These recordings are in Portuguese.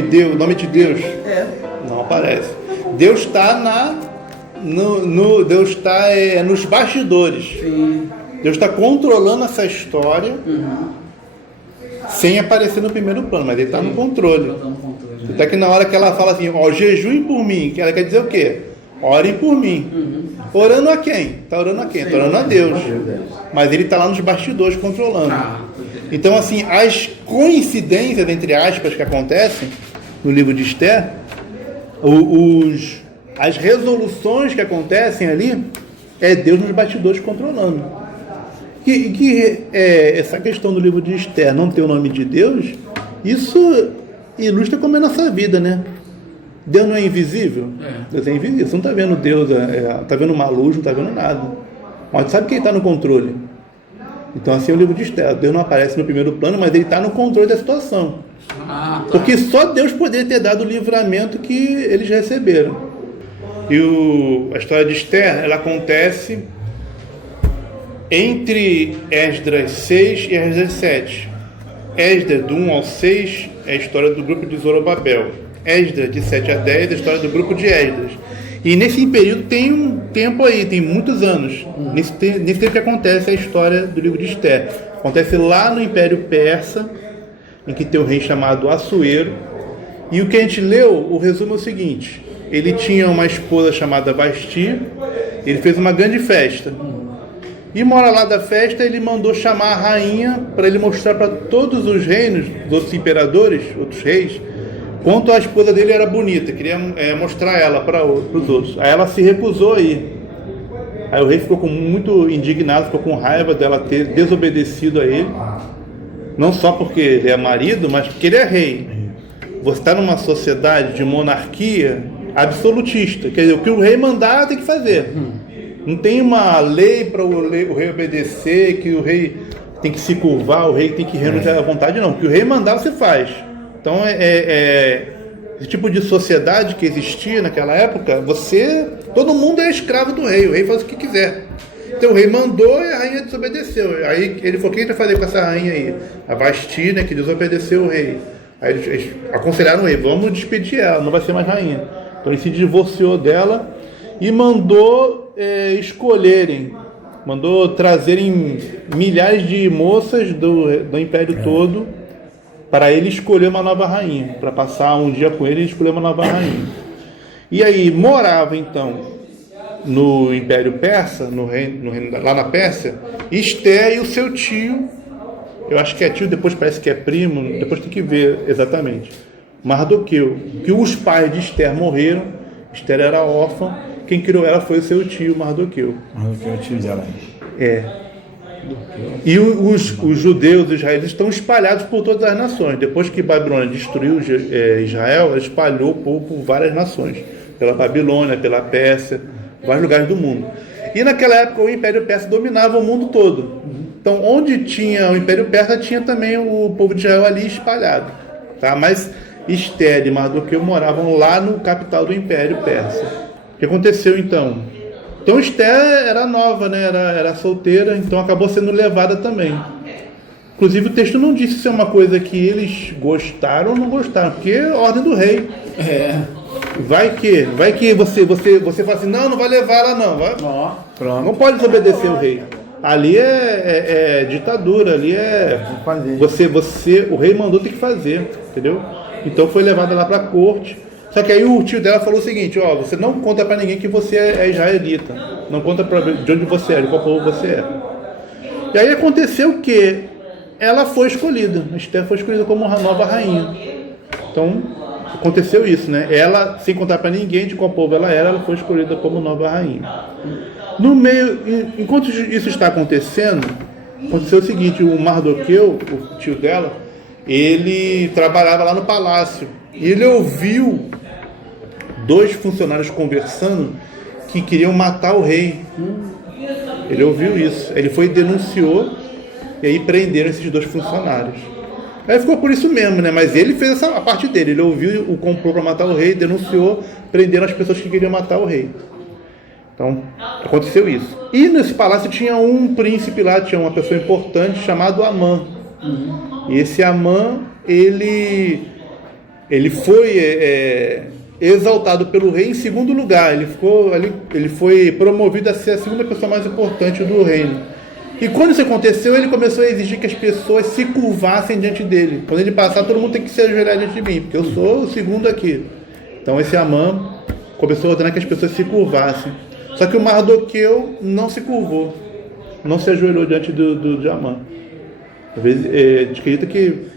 nome Deus, o nome de Deus? Não aparece. Deus está Deus está nos bastidores. Sim. Deus está controlando essa história sem aparecer no primeiro plano, mas ele está no controle. Até que na hora que ela fala assim, ó, jejuem por mim, que ela quer dizer o quê? Orem por mim. Orando a quem? Está orando a quem? Está orando a Deus. Mas ele está lá nos bastidores controlando. Então, assim, as coincidências, entre aspas, que acontecem no livro de Esther, as resoluções que acontecem ali, é Deus nos bastidores controlando. Essa questão do livro de Esther não ter o nome de Deus, isso ilustra como é a nossa vida, né? Deus não é invisível? Deus é invisível. Você não está vendo Deus, está vendo uma luz, não está vendo nada. Mas sabe quem está no controle? Então, assim é o livro de Esther. Deus não aparece no primeiro plano, mas ele está no controle da situação. Porque só Deus poderia ter dado o livramento que eles receberam. E a história de Esther, ela acontece entre Esdras 6 e Esdras 7. Esdras, do 1 ao 6, é a história do grupo de Zorobabel. Esdras, de 7 a 10, é a história do grupo de Esdras. E nesse período tem um tempo aí, tem muitos anos. Nesse tempo que acontece a história do livro de Esther. Acontece lá no Império Persa, em que tem um rei chamado Assuero. E o que a gente leu, o resumo é o seguinte: ele tinha uma esposa chamada Vasti, ele fez uma grande festa. E uma hora lá da festa, ele mandou chamar a rainha para ele mostrar para todos os reinos, os outros imperadores, outros reis, quanto a esposa dele era bonita, queria mostrar ela para os outros. Aí ela se recusou a ir. Aí o rei ficou muito indignado, ficou com raiva dela ter desobedecido a ele, não só porque ele é marido, mas porque ele é rei. Você está numa sociedade de monarquia absolutista, quer dizer, o que o rei mandar tem que fazer. Não tem uma lei para o rei obedecer, que o rei tem que se curvar, o rei tem que renunciar à vontade, não. O que o rei mandar, você faz. Então, esse tipo de sociedade que existia naquela época, todo mundo é escravo do rei, o rei faz o que quiser. Então, o rei mandou e a rainha desobedeceu. Aí ele falou, o que a gente vai fazer com essa rainha aí? A Vasti, né, que desobedeceu o rei. Aí eles aconselharam o rei, vamos despedir ela, não vai ser mais rainha. Então, ele se divorciou dela e mandou mandou trazerem milhares de moças do império todo para ele escolher uma nova rainha, para passar um dia com ele e escolher uma nova rainha. E aí morava então no Império Persa, no reino, lá na Pérsia, Esther e o seu tio, eu acho que é tio, depois parece que é primo, depois tem que ver exatamente, Mardoqueu, que os pais de Esther morreram, Esther era órfã, quem criou ela foi o seu tio Mardoqueu. Mardoqueu é o tio dela. E os judeus, os israelitas, estão espalhados por todas as nações. Depois que Babilônia destruiu Israel, ela espalhou o povo por várias nações. Pela Babilônia, pela Pérsia, vários lugares do mundo. E naquela época o Império Persa dominava o mundo todo. Então onde tinha o Império Persa, tinha também o povo de Israel ali espalhado. Tá? Mas Esther e Mardoqueu moravam lá no capital do Império Persa. O que aconteceu então? Então Esther era nova, né? Era solteira, então acabou sendo levada também. Inclusive o texto não disse se é uma coisa que eles gostaram ou não gostaram, porque é ordem do rei. Vai que você fala assim, não vai levar ela não. Pronto. Não pode desobedecer o rei. Ali é ditadura, ali o rei mandou, tem que fazer, entendeu? Então foi levada lá para a corte. Só que aí o tio dela falou o seguinte, você não conta para ninguém que você é israelita. Não conta de onde você é, de qual povo você é. E aí aconteceu que ela foi escolhida. Esther foi escolhida como uma nova rainha. Então, aconteceu isso, né? Ela, sem contar para ninguém de qual povo ela foi escolhida como nova rainha. No meio, enquanto isso está acontecendo, aconteceu o seguinte, o Mardoqueu, o tio dela, ele trabalhava lá no palácio. E ele ouviu 2 funcionários conversando que queriam matar o rei. Ele ouviu isso. Ele foi e denunciou, e aí prenderam esses 2 funcionários. Aí ficou por isso mesmo, né? Mas ele fez a parte dele. Ele ouviu o complô para matar o rei, denunciou, prenderam as pessoas que queriam matar o rei. Então, aconteceu isso. E nesse palácio tinha um príncipe lá, tinha uma pessoa importante chamado Amã. E esse Amã, ele ele foi exaltado pelo rei em segundo lugar. Ele foi promovido a ser a segunda pessoa mais importante do reino. E quando isso aconteceu, ele começou a exigir que as pessoas se curvassem diante dele. Quando ele passar, todo mundo tem que se ajoelhar diante de mim, porque eu sou o segundo aqui. Então esse Amã começou a ordenar que as pessoas se curvassem. Só que o Mardoqueu não se curvou, não se ajoelhou diante de Amã. Às vezes, a gente acredita que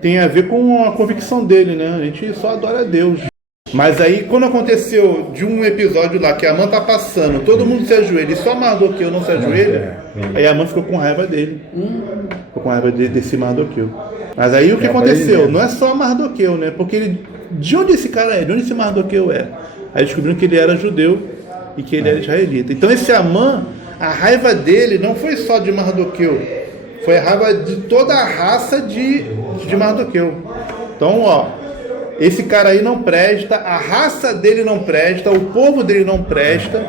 tem a ver com a convicção dele, né? A gente só adora a Deus. Mas aí, quando aconteceu de um episódio lá que a Amã tá passando, todo mundo se ajoelha e só Mardoqueu não se ajoelha, aí a Amã ficou com raiva dele. Ficou com raiva desse Mardoqueu. Mas aí o que aconteceu? Não é só Mardoqueu, né? Porque de onde esse cara é? De onde esse Mardoqueu é? Aí descobriram que ele era judeu e que ele era israelita. Então esse Amã, a raiva dele não foi só de Mardoqueu, foi a raiva de toda a raça de Mardoqueu. Então, esse cara aí não presta, a raça dele não presta, o povo dele não presta.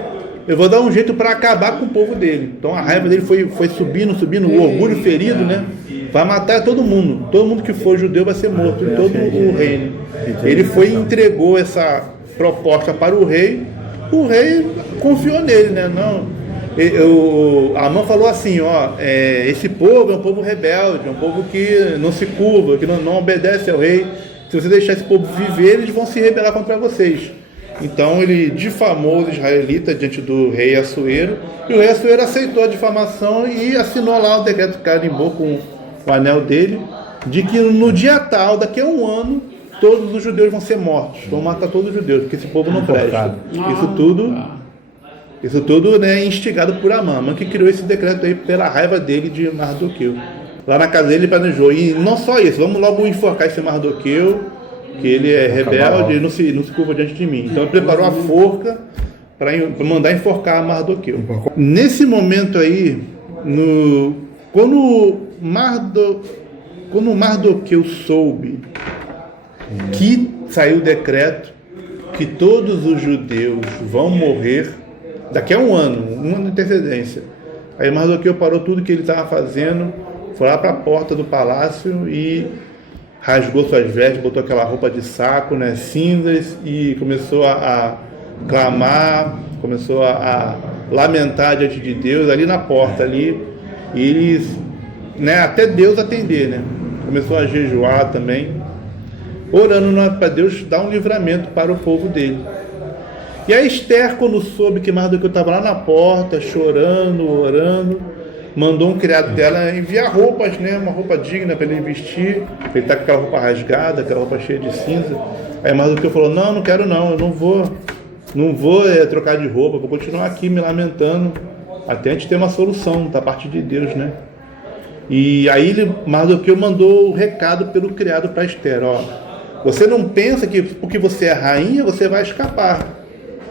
Eu vou dar um jeito para acabar com o povo dele. Então a raiva dele foi subindo, o orgulho ferido, né? Vai matar todo mundo que for judeu vai ser morto em todo o reino. Ele foi e entregou essa proposta para o rei confiou nele, né? Amã falou assim, esse povo é um povo rebelde, é um povo que não se curva, que não obedece ao rei. Se você deixar esse povo viver, eles vão se rebelar contra vocês. Então ele difamou os israelitas diante do rei Assuero, e o rei Assuero aceitou a difamação e assinou lá o decreto, carimbou com o anel dele, de que no dia tal, daqui a um ano, todos os judeus vão ser mortos, vão matar todos os judeus, porque esse povo não presta. Isso tudo, né, instigado por Amã, que criou esse decreto aí pela raiva dele de Mardoqueu. Lá na casa dele ele planejou, e não só isso, vamos logo enforcar esse Mardoqueu, que ele é rebelde e não se curva diante de mim. Então ele preparou a forca para mandar enforcar Mardoqueu. Nesse momento aí, quando Mardoqueu soube que saiu o decreto que todos os judeus vão morrer daqui a um ano de antecedência, aí Mardoqueu parou tudo que ele estava fazendo, foi lá para a porta do palácio e rasgou suas vestes, botou aquela roupa de saco, né, cinzas, e começou a clamar, começou a lamentar diante de Deus ali na porta ali, e eles, né, até Deus atender, né, começou a jejuar também, orando para Deus dar um livramento para o povo dele. E a Esther, quando soube que Mardoqueu estava lá na porta, chorando, orando, mandou um criado dela enviar roupas, né, uma roupa digna para ele vestir. Ele está com aquela roupa rasgada, aquela roupa cheia de cinza. Aí Mardoqueu falou, não quero não, eu não vou trocar de roupa, vou continuar aqui me lamentando até a gente ter uma solução da parte de Deus, né? E aí Mardoqueu mandou o recado pelo criado para Esther, você não pensa que porque você é rainha, você vai escapar.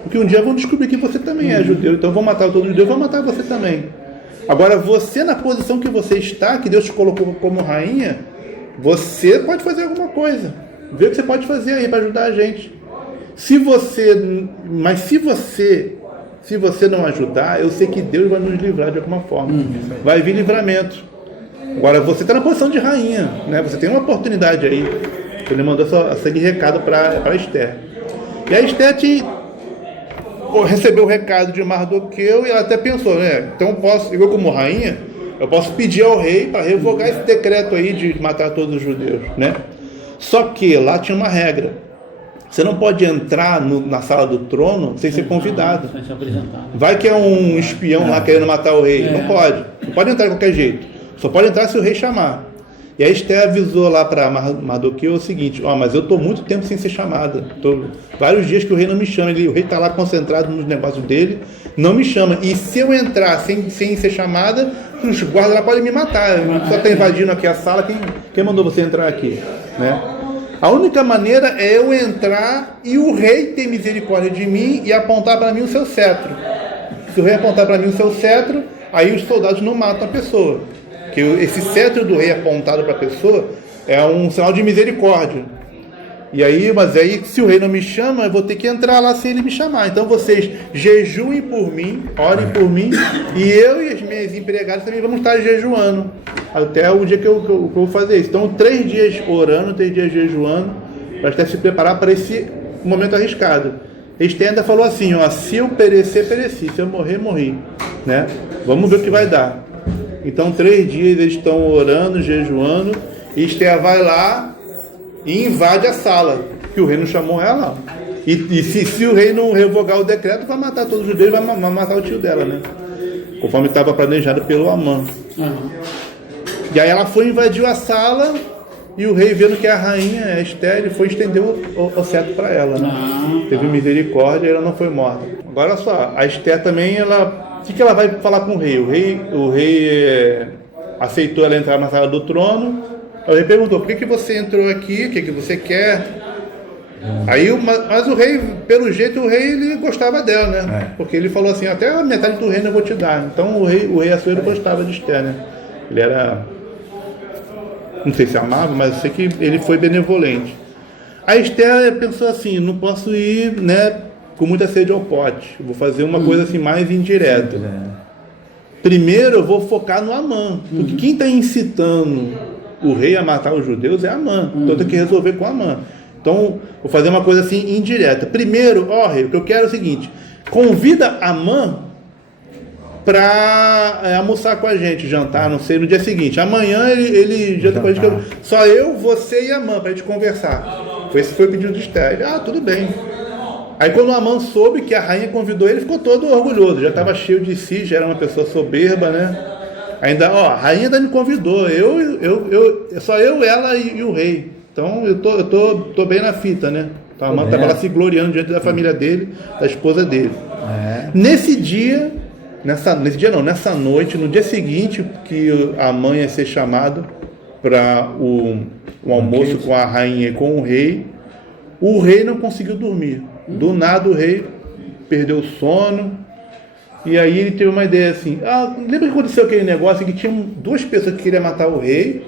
Porque um dia vão descobrir que você também é judeu, então vão matar todo judeu, vão matar você também. Agora, você na posição que você está, que Deus te colocou como rainha, você pode fazer alguma coisa. Vê o que você pode fazer aí para ajudar a gente. Se você não ajudar, eu sei que Deus vai nos livrar de alguma forma. Vai vir livramento. Agora, você está na posição de rainha, né? Você tem uma oportunidade aí. Ele mandou esse recado para Esther. E a Esther recebeu o recado de Mardoqueu e ela até pensou, né? Então eu como rainha, eu posso pedir ao rei para revogar esse decreto aí de matar todos os judeus, né? Só que lá tinha uma regra. Você não pode entrar na sala do trono sem ser convidado. Vai que é um espião lá querendo matar o rei. Não pode entrar de qualquer jeito. Só pode entrar se o rei chamar. E a Esther avisou lá para Mardoqueu o seguinte, mas eu estou muito tempo sem ser chamada. Vários dias que o rei não me chama. O rei está lá concentrado nos negócios dele, não me chama. E se eu entrar sem ser chamada, os guardas lá podem me matar. Só está invadindo aqui a sala, quem mandou você entrar aqui? Né? A única maneira é eu entrar e o rei ter misericórdia de mim e apontar para mim o seu cetro. Se o rei apontar para mim o seu cetro, aí os soldados não matam a pessoa. Que esse cetro do rei apontado para a pessoa é um sinal de misericórdia. Mas aí, se o rei não me chama, eu vou ter que entrar lá sem ele me chamar. Então vocês jejuem por mim, orem por mim, e eu e as minhas empregadas também vamos estar jejuando até o dia que eu vou fazer isso. Então 3 dias orando, 3 dias jejuando, para Esther se preparar para esse momento arriscado. Esther ainda falou assim, ó, se eu perecer, pereci, se eu morrer, morri, né? Vamos ver o que vai dar. Então 3 dias eles estão orando, jejuando, e Esther vai lá e invade a sala, que o rei não chamou ela. E se o rei não revogar o decreto, vai matar todos os judeus, vai matar o tio dela, né? Conforme estava planejado pelo Amã. E aí ela foi, invadiu a sala, e o rei, vendo que a rainha, a Esther, ele foi estender o cetro para ela, né? Teve misericórdia e ela não foi morta. Agora só, a Esther também, ela... O que ela vai falar com o rei? O rei aceitou ela entrar na sala do trono. O rei perguntou, por que você entrou aqui? O que você quer? Aí, mas o rei, pelo jeito, o rei ele gostava dela, né? Porque ele falou assim, até a metade do reino eu vou te dar. Então o rei Assuero gostava de Esther, né? Ele era... Não sei se amava, mas eu sei que ele foi benevolente. A Esther pensou assim, não posso ir, né, com muita sede ao pote. Vou fazer uma coisa assim mais indireta. Primeiro eu vou focar no Amã, porque quem está incitando o rei a matar os judeus é Amã. Então eu tenho que resolver com Amã. Então vou fazer uma coisa assim indireta. Primeiro, rei, o que eu quero é o seguinte: convida Amã para almoçar com a gente, jantar, não sei, no dia seguinte. Amanhã ele janta com a gente, só eu, você e Amã, para a gente conversar. Esse foi o pedido de Esther. Tudo bem. Aí quando o Amã soube que a rainha convidou ele, ficou todo orgulhoso, já estava cheio de si, já era uma pessoa soberba, né? Ainda, a rainha ainda me convidou, só eu, ela e o rei. Então eu tô bem na fita, né? Então a Amã estava lá se gloriando diante da família dele, da esposa dele. Nesse dia, nessa noite, no dia seguinte, que a Amã ia ser chamado para o almoço com a rainha e com o rei não conseguiu dormir. Do nada o rei perdeu o sono, e aí ele teve uma ideia assim, lembra que aconteceu aquele negócio que tinha 2 pessoas que queriam matar o rei,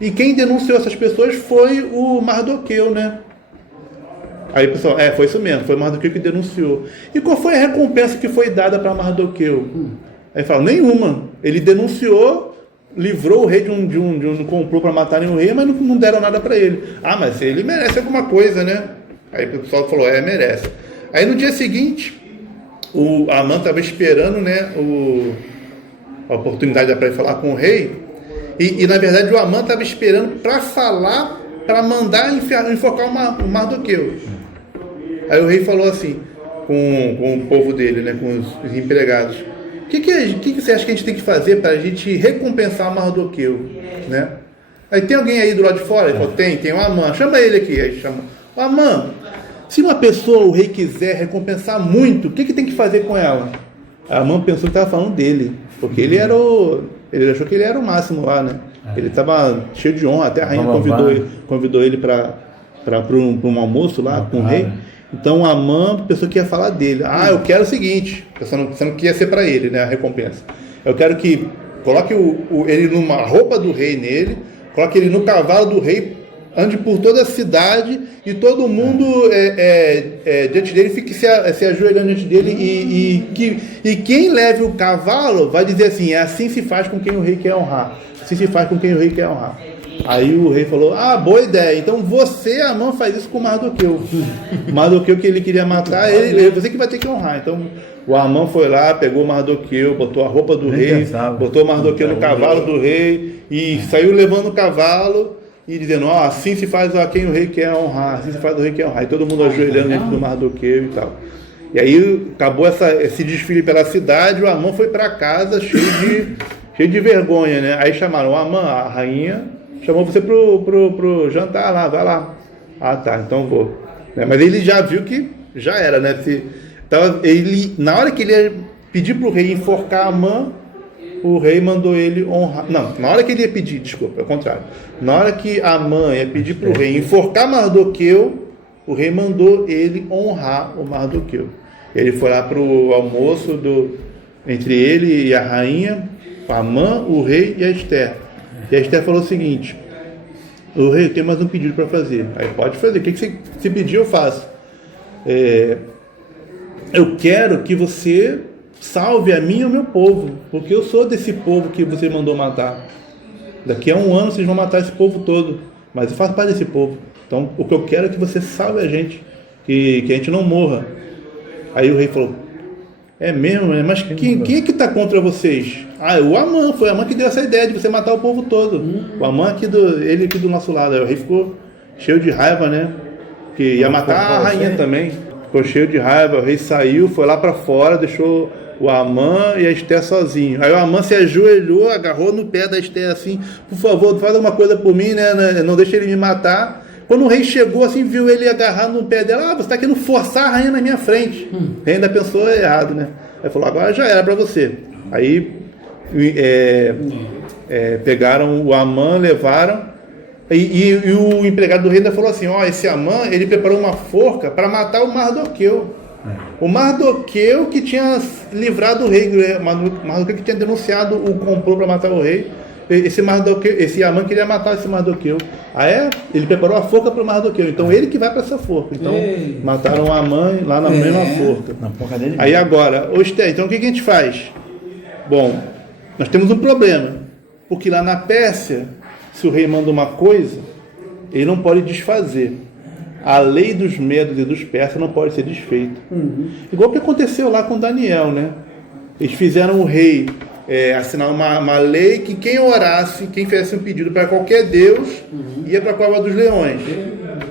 e quem denunciou essas pessoas foi o Mardoqueu, né? Aí o pessoal, foi isso mesmo, foi o Mardoqueu que denunciou. E qual foi a recompensa que foi dada para Mardoqueu? Aí fala, nenhuma. Ele denunciou, livrou o rei de um complô para matarem o rei, mas não deram nada para ele. Mas ele merece alguma coisa, né? Aí o pessoal falou, merece. Aí no dia seguinte, o Amã estava esperando, né, a oportunidade para ir falar com o rei, e na verdade o Amã estava esperando para falar, para mandar enforcar o Mardoqueu. Aí o rei falou assim, com o povo dele, né, com os empregados, o que você acha que a gente tem que fazer para a gente recompensar o Mardoqueu, né? Aí tem alguém aí do lado de fora? Ele falou, tem o Amã, chama ele aqui. Aí chama, Amã, se uma pessoa, o rei, quiser recompensar muito, o que tem que fazer com ela? A Amã pensou que estava falando dele, porque ele achou que ele era o máximo lá, né? Ele estava cheio de honra, até a rainha convidou ele para um almoço lá com o rei. Então a Amã pensou que ia falar dele. Eu quero o seguinte, pensando que ia ser para ele, né, a recompensa. Eu quero que coloque ele numa roupa do rei nele, coloque ele no cavalo do rei, ande por toda a cidade e todo mundo diante dele fique se ajoelhando diante dele e quem leve o cavalo vai dizer assim, assim se faz com quem o rei quer honrar. Assim se faz com quem o rei quer honrar. Aí o rei falou, boa ideia, então você, Amã, faz isso com o Mardoqueu. O Mardoqueu que ele queria matar, você que vai ter que honrar. Então o Amã foi lá, pegou o Mardoqueu, botou a roupa do rei, botou o Mardoqueu no cavalo do rei e saiu levando o cavalo e dizendo, assim se faz a quem o rei quer honrar, assim se faz o rei quer honrar. E todo mundo ajoelhando dentro do Mardoqueu e tal. E aí acabou esse desfile pela cidade, o Amã foi para casa cheio de vergonha, né? Aí chamaram o Amã, a rainha chamou você pro jantar lá, vai lá. Tá, então vou. Mas ele já viu que já era, né? Na hora que ele ia pedir pro rei enforcar Amã, o rei mandou ele honrar. Não, na hora que ele ia pedir, desculpa, é o contrário. Na hora que Amã ia pedir pro rei enforcar Mardoqueu, o rei mandou ele honrar o Mardoqueu. Ele foi lá pro almoço entre ele e a rainha, Amã, o rei e a Esther. E a Esther falou o seguinte, o rei, tem mais um pedido para fazer. Aí pode fazer, o que você pedir eu faço. Eu quero que você salve a mim e o meu povo, porque eu sou desse povo que você mandou matar. Daqui a 1 ano vocês vão matar esse povo todo, mas eu faço parte desse povo. Então, o que eu quero é que você salve a gente, que a gente não morra. Aí o rei falou, é mesmo, né? Mas quem é que está contra vocês? O Amã, foi o Amã que deu essa ideia de você matar o povo todo. O Amã ele aqui do nosso lado. Aí o rei ficou cheio de raiva, né? Que ia matar a rainha também. Ficou cheio de raiva, o rei saiu, foi lá para fora, deixou o Amã e a Esther sozinho. Aí o Amã se ajoelhou, agarrou no pé da Esther assim, por favor, faz alguma coisa por mim, né? Não deixe ele me matar. Quando o rei chegou assim, viu ele agarrado no pé dela, você está querendo forçar a rainha na minha frente. O rei ainda pensou errado, né? Aí falou, agora já era para você. Aí pegaram o Amã, levaram, e o empregado do rei ainda falou assim, esse Amã, ele preparou uma forca para matar o Mardoqueu. O Mardoqueu que tinha livrado o rei, o Mardoqueu que tinha denunciado o complô para matar o rei. Esse Amã queria matar esse Mardoqueu. Ele preparou a forca para o Mardoqueu. Então ele que vai para essa forca. Então mataram o Amã lá na mesma forca. Na forca dele. Aí agora, então o que a gente faz? Bom, nós temos um problema. Porque lá na Pérsia, se o rei manda uma coisa, ele não pode desfazer. A lei dos medos e dos persas não pode ser desfeita. Igual o que aconteceu lá com Daniel, né? Eles fizeram o rei assinar uma lei que quem orasse, quem fizesse um pedido para qualquer Deus, ia para a cova dos leões,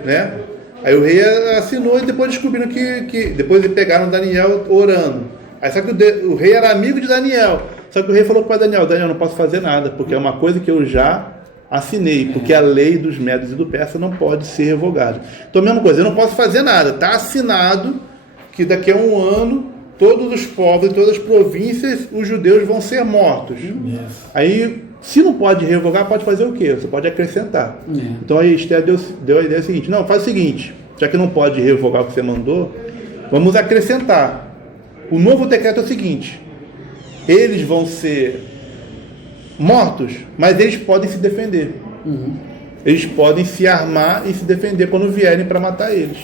né? Aí o rei assinou e depois descobriram que depois eles pegaram Daniel orando. Aí só que o rei era amigo de Daniel, só que o rei falou para Daniel, não posso fazer nada, porque é uma coisa que eu já assinei, porque a lei dos medos e do persa não pode ser revogada. Então a mesma coisa, eu não posso fazer nada, está assinado que daqui a um ano todos os povos e todas as províncias, os judeus vão ser mortos. Aí, se não pode revogar, pode fazer o quê? Você pode acrescentar. Então a Esther deu a ideia seguinte, não, faz o seguinte, já que não pode revogar o que você mandou, vamos acrescentar. O novo decreto é o seguinte, eles vão ser mortos, mas eles podem se defender. Eles podem se armar e se defender quando vierem para matar eles.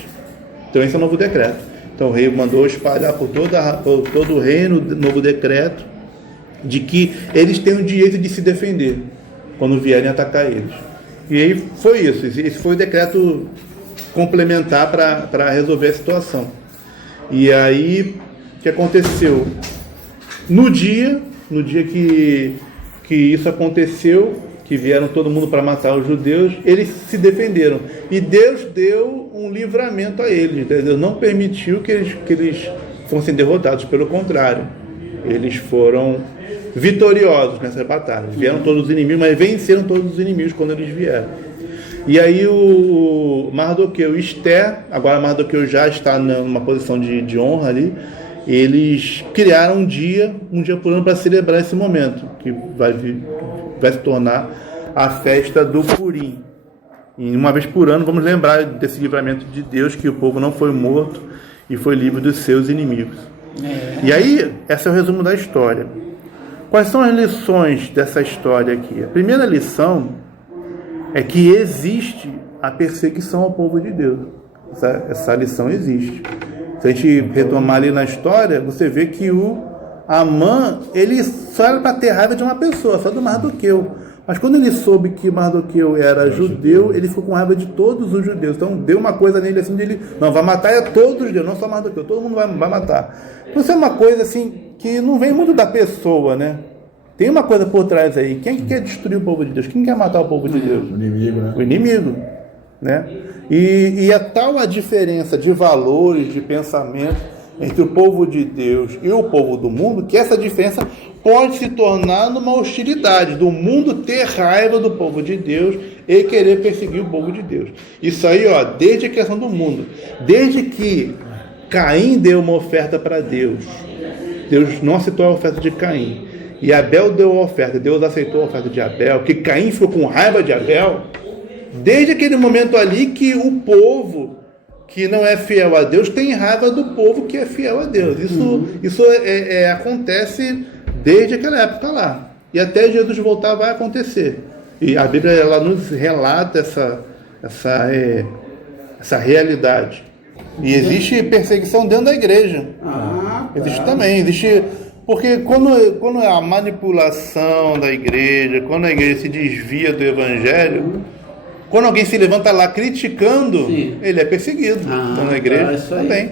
Então esse é o novo decreto. Então o rei mandou espalhar por todo o reino, novo decreto, de que eles têm o direito de se defender quando vierem atacar eles. E aí foi isso. Esse foi o decreto complementar para resolver a situação. E aí, o que aconteceu? No dia que isso aconteceu, que vieram todo mundo para matar os judeus, eles se defenderam. E Deus deu um livramento a eles. Deus não permitiu que eles fossem derrotados. Pelo contrário, eles foram vitoriosos nessa batalha. Vieram todos os inimigos, mas venceram todos os inimigos quando eles vieram. E aí o Mardoqueu e Esther, agora Mardoqueu já está numa posição de honra ali, eles criaram um dia por ano para celebrar esse momento, que vai se tornar a festa do Purim. E uma vez por ano vamos lembrar desse livramento de Deus, que o povo não foi morto e foi livre dos seus inimigos. E aí, esse é o resumo da história. Quais são as lições dessa história aqui? A primeira lição é que existe a perseguição ao povo de Deus. Essa lição existe. Se a gente retomar ali na história, você vê que o Amã, ele só era para ter raiva de uma pessoa, só do Mardoqueu. Mas quando ele soube que Mardoqueu era judeu, ele ficou com raiva de todos os judeus. Então deu uma coisa nele assim, ele não vai matar todos os judeus, não só Mardoqueu, todo mundo vai matar. Então isso é uma coisa assim que não vem muito da pessoa, né? Tem uma coisa por trás aí. Quem quer destruir o povo de Deus? Quem quer matar o povo de Deus? O inimigo, né? O inimigo, né? E é tal a diferença de valores, de pensamento entre o povo de Deus e o povo do mundo, que essa diferença pode se tornar numa hostilidade, do mundo ter raiva do povo de Deus e querer perseguir o povo de Deus. Isso aí, desde a criação do mundo, desde que Caim deu uma oferta para Deus, Deus não aceitou a oferta de Caim, e Abel deu a oferta, Deus aceitou a oferta de Abel, que Caim ficou com raiva de Abel, desde aquele momento ali que o povo que não é fiel a Deus tem raiva do povo que é fiel a Deus. Isso acontece desde aquela época lá. E até Jesus voltar vai acontecer. E a Bíblia ela nos relata essa realidade. E existe perseguição dentro da igreja. Existe também. Porque quando é a manipulação da igreja, quando a igreja se desvia do evangelho, Quando alguém se levanta lá criticando, Sim. ele é perseguido. Então, na igreja isso aí. também.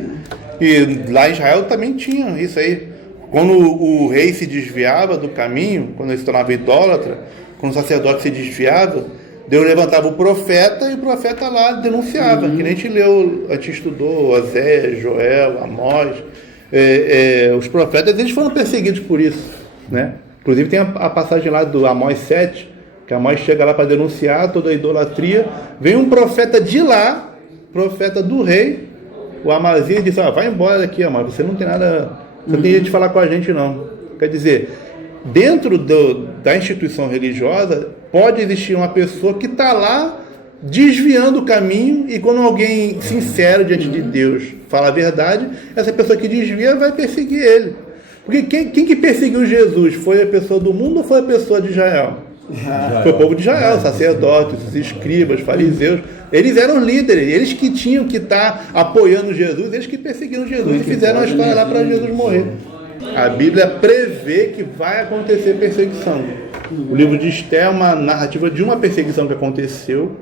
E lá em Israel também tinha isso aí. Quando o rei se desviava do caminho, quando ele se tornava idólatra, quando o sacerdote se desviava, Deus levantava o profeta e o profeta lá denunciava. Que nem a gente leu, a gente estudou Oséias, Joel, Amós. Os profetas, eles foram perseguidos por isso, né? Inclusive tem a passagem lá do Amós 7, que Amós chega lá para denunciar toda a idolatria. Vem um profeta de lá, profeta do rei, o Amazias, e diz: vai embora daqui, Amós, você não tem nada, você não tem jeito de falar com a gente, não. Quer dizer, dentro da instituição religiosa, pode existir uma pessoa que está lá desviando o caminho, e quando alguém sincero diante de Deus fala a verdade, essa pessoa que desvia vai perseguir ele. Porque quem que perseguiu Jesus? Foi a pessoa do mundo ou foi a pessoa de Israel? Foi o povo de Israel, sacerdotes, os escribas, fariseus. Eles eram líderes, eles que tinham que estar apoiando Jesus, eles que perseguiram Jesus e fizeram a história lá para Jesus morrer. A Bíblia prevê que vai acontecer perseguição. O livro de Esther é uma narrativa de uma perseguição que aconteceu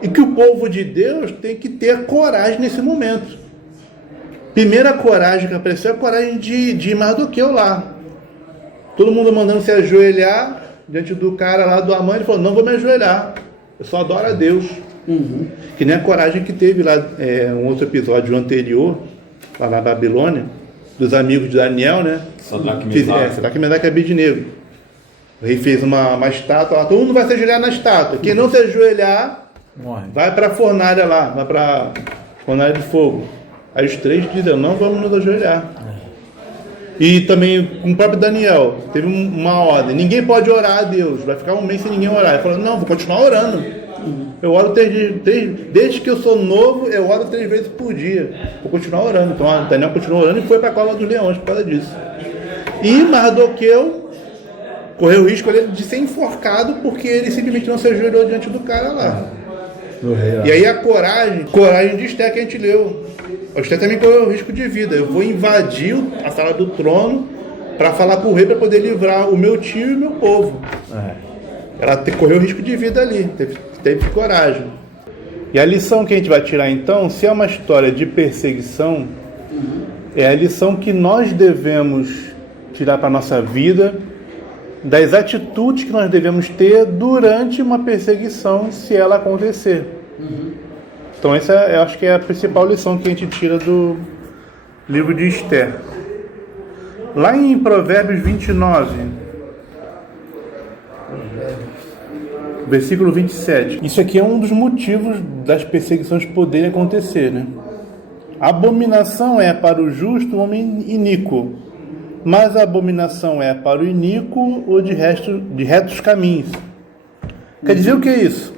e que o povo de Deus tem que ter coragem nesse momento. Primeira coragem que apareceu é a coragem de Mardoqueu lá. Todo mundo mandando se ajoelhar diante do cara lá do Amã. Ele falou: não vou me ajoelhar, eu só adoro a Deus. Que nem a coragem que teve lá, um outro episódio anterior, lá na Babilônia, dos amigos de Daniel, né? Sadraque, Mesaque e Abednego. O rei fez uma estátua, todo mundo vai se ajoelhar na estátua. Quem não se ajoelhar, morre. Vai para a fornalha lá, vai para a fornalha de fogo. Aí os três dizem: não vamos nos ajoelhar. E também com o próprio Daniel, teve uma ordem: ninguém pode orar a Deus, vai ficar um mês sem ninguém orar. Ele falou: não, vou continuar orando. Eu oro desde que eu sou novo, eu oro 3 vezes por dia. Vou continuar orando. Então Daniel continuou orando e foi para a cova dos leões por causa disso. E Mardoqueu correu o risco de ser enforcado porque ele simplesmente não se ajoelhou diante do cara lá. E aí a coragem de Esther que a gente leu. A Esther também correu o risco de vida. Eu vou invadir a sala do trono para falar para o rei para poder livrar o meu tio e o meu povo. Ela correu o risco de vida ali, teve coragem. E a lição que a gente vai tirar então, se é uma história de perseguição, é a lição que nós devemos tirar para a nossa vida, das atitudes que nós devemos ter durante uma perseguição, se ela acontecer. Então essa eu acho que é a principal lição que a gente tira do livro de Esther. Lá em Provérbios 29, versículo 27. Isso aqui é um dos motivos das perseguições poderem acontecer, né? Abominação é para o justo o homem iníquo, mas a abominação é para o iníquo o de retos caminhos. Quer dizer o que é isso?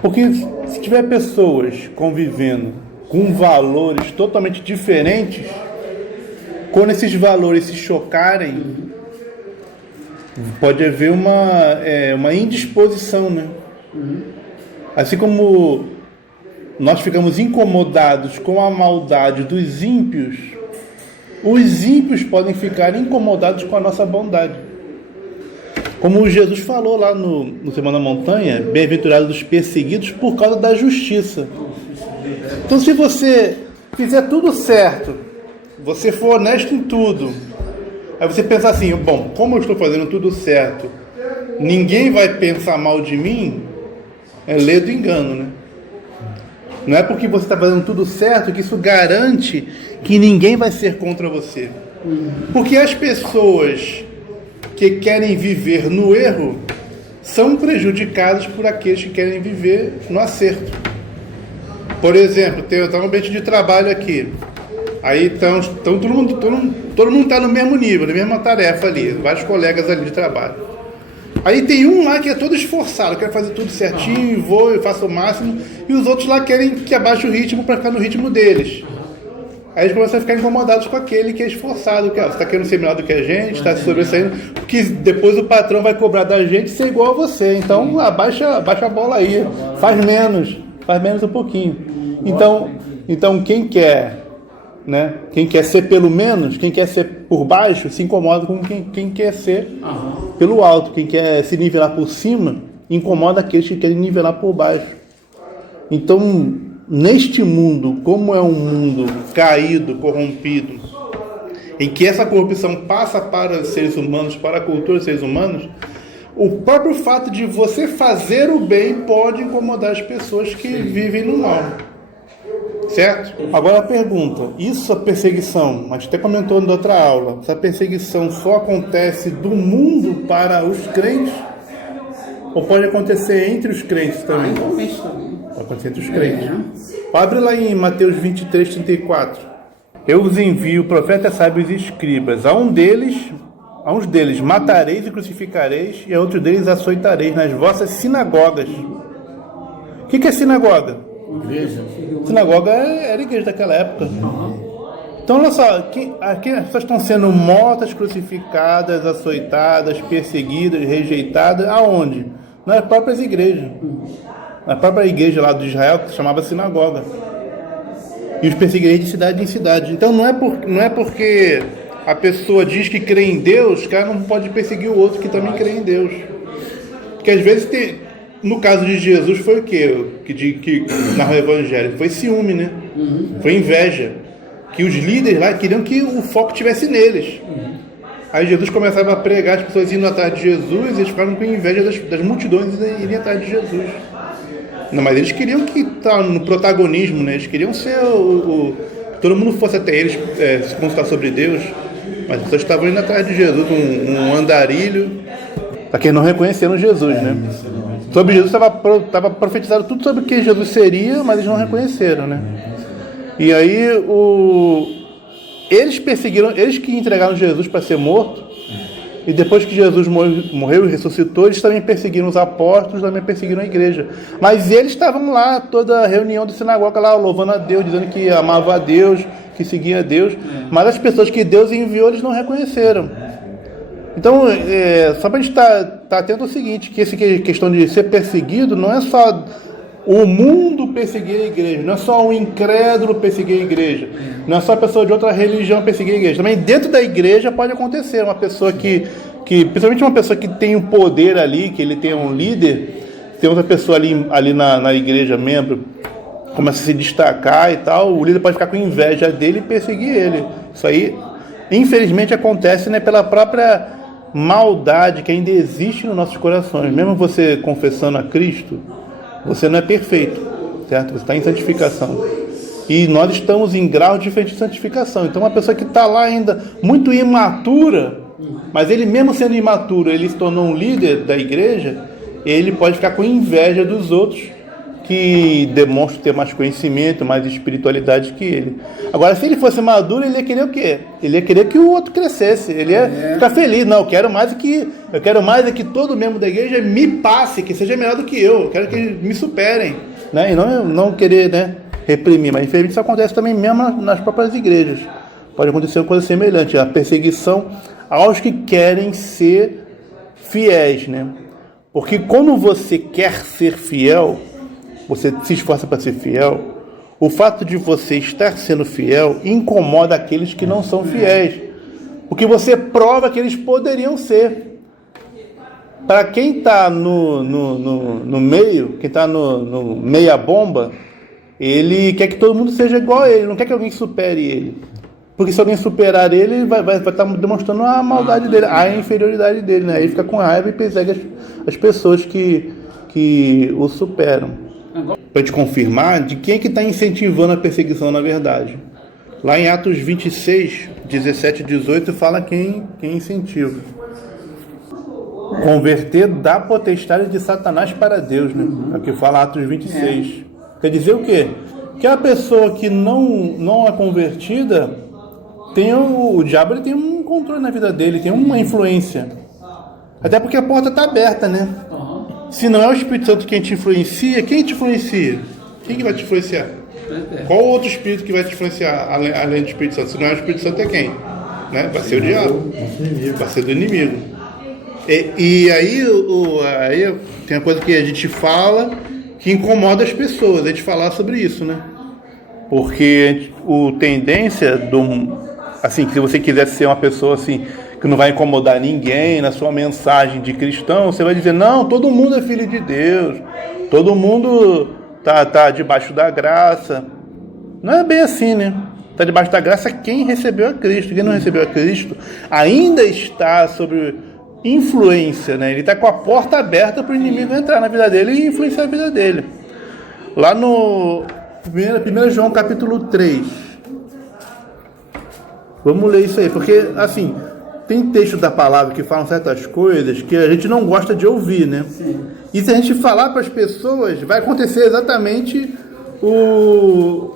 Porque se tiver pessoas convivendo com valores totalmente diferentes, quando esses valores se chocarem, pode haver uma indisposição, né? Assim como nós ficamos incomodados com a maldade dos ímpios, os ímpios podem ficar incomodados com a nossa bondade. Como Jesus falou lá no Sermão da Montanha: bem-aventurados os perseguidos por causa da justiça. Então, se você fizer tudo certo, você for honesto em tudo, aí você pensar assim: bom, como eu estou fazendo tudo certo, ninguém vai pensar mal de mim, é lei do engano, né? Não é porque você está fazendo tudo certo que isso garante que ninguém vai ser contra você. Porque as pessoas que querem viver no erro são prejudicadas por aqueles que querem viver no acerto. Por exemplo, está um ambiente de trabalho aqui. Aí então todo mundo está no mesmo nível, na mesma tarefa ali, vários colegas ali de trabalho. Aí tem um lá que é todo esforçado, quer fazer tudo certinho, vou, eu faço o máximo, e os outros lá querem que abaixe o ritmo para ficar no ritmo deles. Aí eles começam a ficar incomodados com aquele que é esforçado, que você está querendo ser melhor do que a gente, está se sobressaindo, porque depois o patrão vai cobrar da gente ser igual a você. Então abaixa a bola aí, faz menos um pouquinho. Então quem quer, né? Quem quer ser pelo menos, quem quer ser por baixo, se incomoda com quem quer ser pelo alto. Quem quer se nivelar por cima, incomoda aqueles que querem nivelar por baixo. Então, neste mundo, como é um mundo caído, corrompido, em que essa corrupção passa para os seres humanos, para a cultura dos seres humanos, o próprio fato de você fazer o bem pode incomodar as pessoas que vivem no mal. Certo? Agora a pergunta, isso, a perseguição, a gente até comentou na outra aula, essa perseguição só acontece do mundo para os crentes? Ou pode acontecer entre os crentes também? Pode acontecer entre os crentes. Abre lá em Mateus 23, 34. Eu vos envio profetas, sábios e escribas. A uns deles matareis e crucificareis, e a outros deles açoitareis nas vossas sinagogas. O que é sinagoga? Igreja. Sinagoga era a igreja daquela época. Então, olha só, aqui as pessoas estão sendo mortas, crucificadas, açoitadas, perseguidas, rejeitadas. Aonde? Nas próprias igrejas. Na própria igreja lá de Israel, que se chamava sinagoga. E os perseguireis de cidade em cidade. Então, não é porque a pessoa diz que crê em Deus, que ela não pode perseguir o outro que também crê em Deus. Porque às vezes no caso de Jesus foi o quê? Que narra o Evangelho? Foi ciúme, né? Foi inveja. Que os líderes lá queriam que o foco estivesse neles. Aí Jesus começava a pregar, as pessoas indo atrás de Jesus, e eles ficaram com inveja das multidões e irem atrás de Jesus. Não, mas eles queriam que estar no protagonismo, né? Eles queriam ser que todo mundo fosse até eles se consultar sobre Deus. Mas as pessoas estavam indo atrás de Jesus, um andarilho, para que eles não reconheceram Jesus, né? Sobre Jesus estava profetizado tudo sobre o que Jesus seria, mas eles não reconheceram, né? E aí eles perseguiram, eles que entregaram Jesus para ser morto, e depois que Jesus morreu e ressuscitou, eles também perseguiram os apóstolos, também perseguiram a igreja. Mas eles estavam lá, toda a reunião da sinagoga lá, louvando a Deus, dizendo que amava a Deus, que seguia a Deus. Mas as pessoas que Deus enviou, eles não reconheceram. Então, só para a gente estar atento ao seguinte, que essa questão de ser perseguido não é só o mundo perseguir a igreja, não é só o incrédulo perseguir a igreja, não é só a pessoa de outra religião perseguir a igreja. Também dentro da igreja pode acontecer uma pessoa que principalmente uma pessoa que tem um poder ali, que ele tem um líder, tem outra pessoa ali na igreja, membro, começa a se destacar e tal, o líder pode ficar com inveja dele e perseguir ele. Isso aí, infelizmente, acontece, né, pela própria maldade que ainda existe nos nossos corações. Mesmo você confessando a Cristo, você não é perfeito, certo? Você está em santificação. E nós estamos em grau diferente de santificação. Então, uma pessoa que está lá ainda muito imatura, mas ele mesmo sendo imaturo, ele se tornou um líder da igreja, ele pode ficar com inveja dos outros que demonstram ter mais conhecimento, mais espiritualidade que ele. Agora, se ele fosse maduro, ele ia querer o quê? Ele ia querer que o outro crescesse, ele ia ficar feliz. Não, eu quero mais é que todo membro da igreja me passe, que seja melhor do que eu quero que eles me superem, né? E não querer, né, reprimir. Mas infelizmente isso acontece também mesmo nas próprias igrejas. Pode acontecer uma coisa semelhante, a perseguição aos que querem ser fiéis, né? Porque quando você quer ser fiel, você se esforça para ser fiel, o fato de você estar sendo fiel incomoda aqueles que não são fiéis, porque você prova que eles poderiam ser. Para quem está no meio, quem está no meia bomba, ele quer que todo mundo seja igual a ele, não quer que alguém supere ele, porque se alguém superar ele vai estar demonstrando a maldade dele, a inferioridade dele, né? Ele fica com raiva e persegue as pessoas que o superam. Para te confirmar de quem é que está incentivando a perseguição, na verdade. Lá em Atos 26, 17 e 18, fala quem incentiva. Converter da potestade de Satanás para Deus, né? Aqui fala Atos 26. Quer dizer o quê? Que a pessoa que não é convertida, o diabo ele tem um controle na vida dele, tem uma influência. Até porque a porta está aberta, né? Se não é o Espírito Santo quem te influencia, quem te influencia? Quem que vai te influenciar? Qual outro espírito que vai te influenciar além do Espírito Santo? Se não é o Espírito Santo, é quem? Né? Vai ser o diabo. Vai ser do inimigo. E aí tem uma coisa que a gente fala que incomoda as pessoas, a gente falar sobre isso, né? Porque tendência assim, que se você quisesse ser uma pessoa assim, que não vai incomodar ninguém na sua mensagem de cristão, você vai dizer, não, todo mundo é filho de Deus, todo mundo tá debaixo da graça. Não é bem assim, né? Está debaixo da graça quem recebeu a Cristo. Quem não recebeu a Cristo ainda está sob influência, né? Ele está com a porta aberta para o inimigo entrar na vida dele e influenciar a vida dele. Lá no 1 João capítulo 3. Vamos ler isso aí, porque assim, tem texto da palavra que falam certas coisas que a gente não gosta de ouvir, né? Sim. E se a gente falar para as pessoas, vai acontecer exatamente o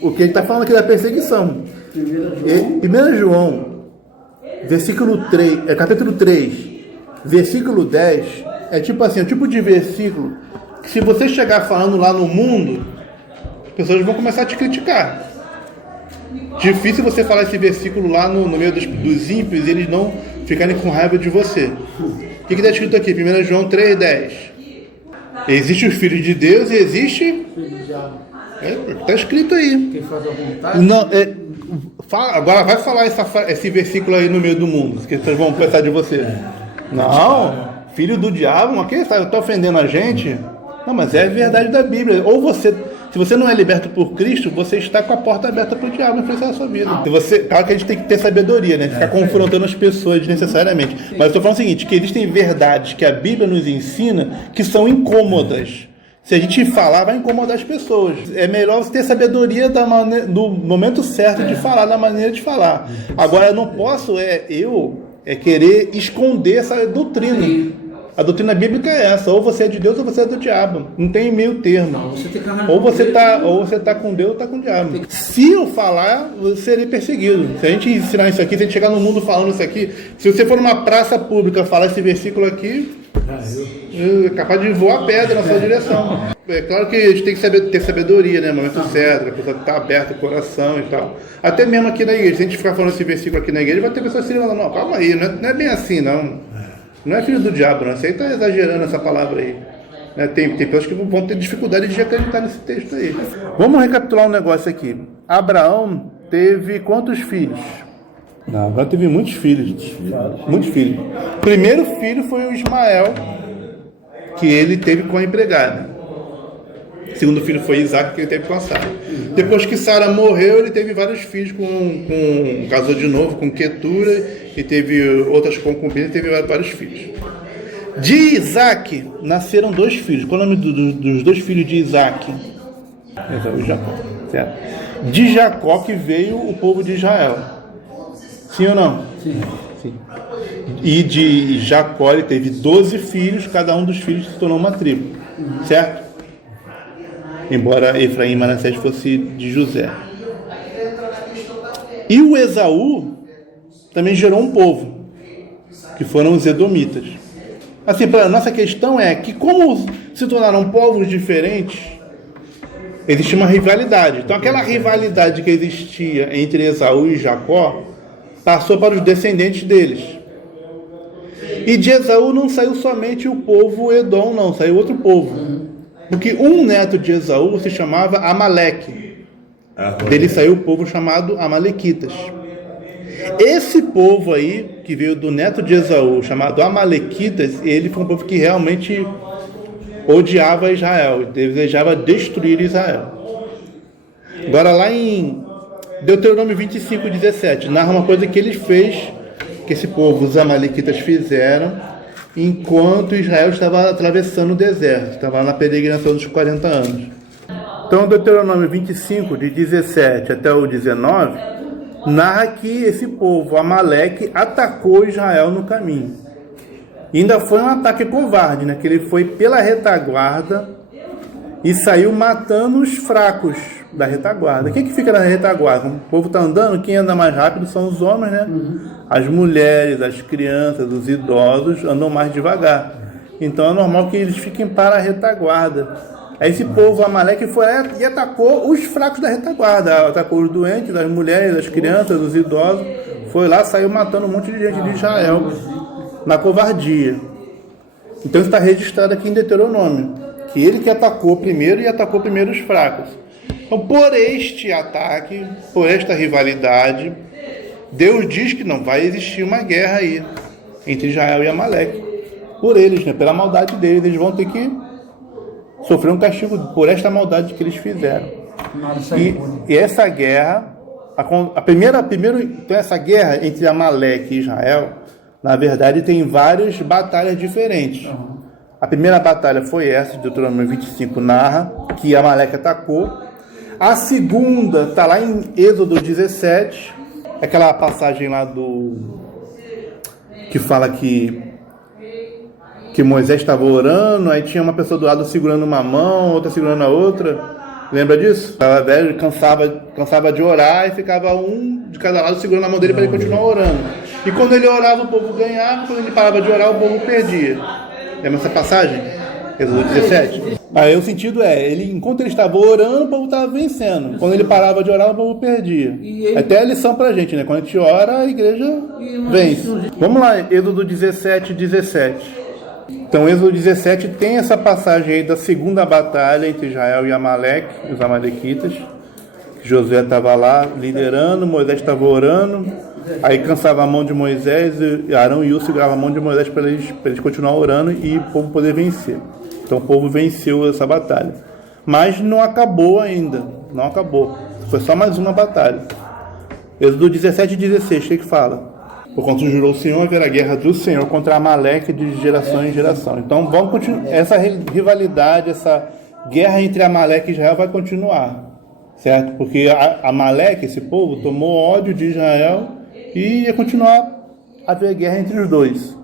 que a gente está falando aqui da perseguição. 1 João, versículo 3, capítulo 3, versículo 10, é tipo assim, é um tipo de versículo que se você chegar falando lá no mundo, as pessoas vão começar a te criticar. Difícil você falar esse versículo lá no meio dos ímpios e eles não ficarem com raiva de você. O que está escrito aqui? 1 João 3,10. Existe os filhos de Deus e existe... Está escrito aí. Quem faz a vontade? Não, agora vai falar esse versículo aí no meio do mundo, que vocês vão pensar de você. Não, filho do diabo, mas quem está ofendendo a gente? Não, mas é a verdade da Bíblia. Ou você, se você não é liberto por Cristo, você está com a porta aberta para o diabo influenciar a sua vida. Claro que a gente tem que ter sabedoria, né? Ficar confrontando as pessoas desnecessariamente. Mas eu estou falando o seguinte, que existem verdades que a Bíblia nos ensina que são incômodas. Se a gente falar, vai incomodar as pessoas. É melhor você ter sabedoria do momento certo de falar, da maneira de falar. Agora, eu não posso querer esconder essa doutrina. A doutrina bíblica é essa, ou você é de Deus ou você é do diabo. Não tem meio termo. Não, você tem que ou você tá com Deus ou tá com o diabo. Se eu falar, eu serei perseguido. Se a gente ensinar isso aqui, se a gente chegar no mundo falando isso aqui, se você for numa praça pública falar esse versículo aqui, é capaz de voar pedra na sua direção. É claro que a gente tem que ter sabedoria, né? No momento certo, a pessoa está aberta o coração e tal. Até mesmo aqui na igreja, se a gente ficar falando esse versículo aqui na igreja, vai ter pessoas que falam, não, calma aí, não é bem assim, não. Não é filho do diabo, não. Você aí está exagerando essa palavra aí. Né? Tem pessoas que vão ter dificuldade de acreditar nesse texto aí. Vamos recapitular um negócio aqui. Abraão teve quantos filhos? Não, Abraão teve muitos filhos. Muitos filhos. O primeiro filho foi o Ismael, que ele teve com a empregada. O segundo filho foi Isaac, que ele teve com a Sara. Depois que Sara morreu, ele teve vários filhos, casou de novo com Quetura, e teve outras concubinas, e teve vários filhos. De Isaac nasceram 2 filhos. Qual é o nome dos 2 filhos de Isaac? Esaú e Jacó. Certo? De Jacó que veio o povo de Israel. Sim ou não? Sim. E de Jacó ele teve 12 filhos, cada um dos filhos se tornou uma tribo. Certo? Embora Efraim e Manassés fosse de José. E o Esaú também gerou um povo, que foram os edomitas. Assim, a nossa questão é que como se tornaram povos diferentes, existia uma rivalidade. Então aquela rivalidade que existia entre Esaú e Jacó passou para os descendentes deles. E de Esaú não saiu somente o povo Edom, não, saiu outro povo. Porque um neto de Esaú se chamava Amaleque. Dele saiu o povo chamado Amalequitas. Esse povo aí, que veio do neto de Esaú, chamado Amalequitas, ele foi um povo que realmente odiava Israel, desejava destruir Israel. Agora lá em Deuteronômio 25:17, narra uma coisa que ele fez, que esse povo, os Amalequitas, fizeram enquanto Israel estava atravessando o deserto, estava na peregrinação dos 40 anos. Então, Deuteronômio 25, de 17 até o 19, narra que esse povo, Amaleque, atacou Israel no caminho. E ainda foi um ataque covarde, né? Que ele foi pela retaguarda e saiu matando os fracos da retaguarda. Quem que fica na retaguarda? O povo está andando, quem anda mais rápido são os homens, né? As mulheres, as crianças, os idosos andam mais devagar. Então é normal que eles fiquem para a retaguarda. Aí esse povo Amaleque foi e atacou os fracos da retaguarda. Atacou os doentes, as mulheres, as crianças, os idosos. Foi lá, saiu matando um monte de gente de Israel na covardia. Então está registrado aqui em Deuteronômio que ele que atacou primeiro e atacou primeiro os fracos. Então, por este ataque, por esta rivalidade, Deus diz que não vai existir uma guerra aí entre Israel e Amaleque. Por eles, né? Pela maldade deles, eles vão ter que sofrer um castigo por esta maldade que eles fizeram. E essa guerra, então essa guerra entre Amaleque e Israel, na verdade tem várias batalhas diferentes. A primeira batalha foi essa, de Deuteronômio 25 narra, que Amaleque atacou. A segunda está lá em Êxodo 17, aquela passagem lá que fala que Moisés estava orando, aí tinha uma pessoa do lado segurando uma mão, outra segurando a outra. Lembra disso? Estava velho, cansava de orar e ficava um de cada lado segurando a mão dele para ele continuar orando. E quando ele orava, o povo ganhava, quando ele parava de orar, o povo perdia. Lembra essa passagem? Êxodo 17. Aí o sentido enquanto ele estava orando, o povo estava vencendo. Quando ele parava de orar, o povo perdia. Até a lição pra gente, né? Quando a gente ora, a igreja vence. Vamos lá, Êxodo 17. Então, Êxodo 17 tem essa passagem aí da segunda batalha entre Israel e Amaleque, os amalequitas. Josué estava lá liderando, Moisés estava orando, aí cansava a mão de Moisés, e Arão e Hur seguravam a mão de Moisés para eles continuar orando e o povo poder vencer. Então o povo venceu essa batalha. Mas não acabou ainda, não acabou. Foi só mais uma batalha. Êxodo 17 e 16, o que fala? Porquanto jurou o Senhor, haverá guerra do Senhor contra Amaleque de geração em geração. Então vamos continuar. Essa rivalidade, essa guerra entre Amaleque e Israel vai continuar, certo? Porque Amaleque, esse povo, tomou ódio de Israel e ia continuar a haver guerra entre os dois.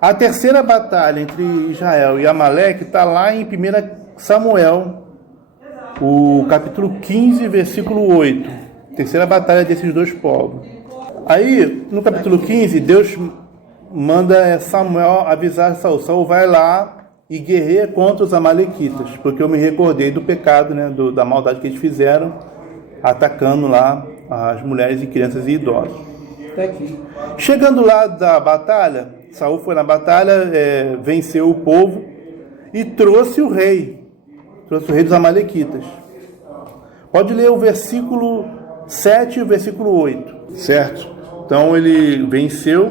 A terceira batalha entre Israel e Amaleque está lá em 1 Samuel, o capítulo 15, versículo 8. Terceira batalha desses dois povos. Aí, no capítulo 15, Deus manda Samuel avisar Saul. Saul vai lá e guerreia contra os amalequitas, porque eu me recordei do pecado, né, da maldade que eles fizeram, atacando lá as mulheres e crianças e idosos. Chegando lá da batalha, Saul foi na batalha, venceu o povo e trouxe o rei dos amalequitas. Pode ler o versículo 7 e o versículo 8, certo? Então ele venceu,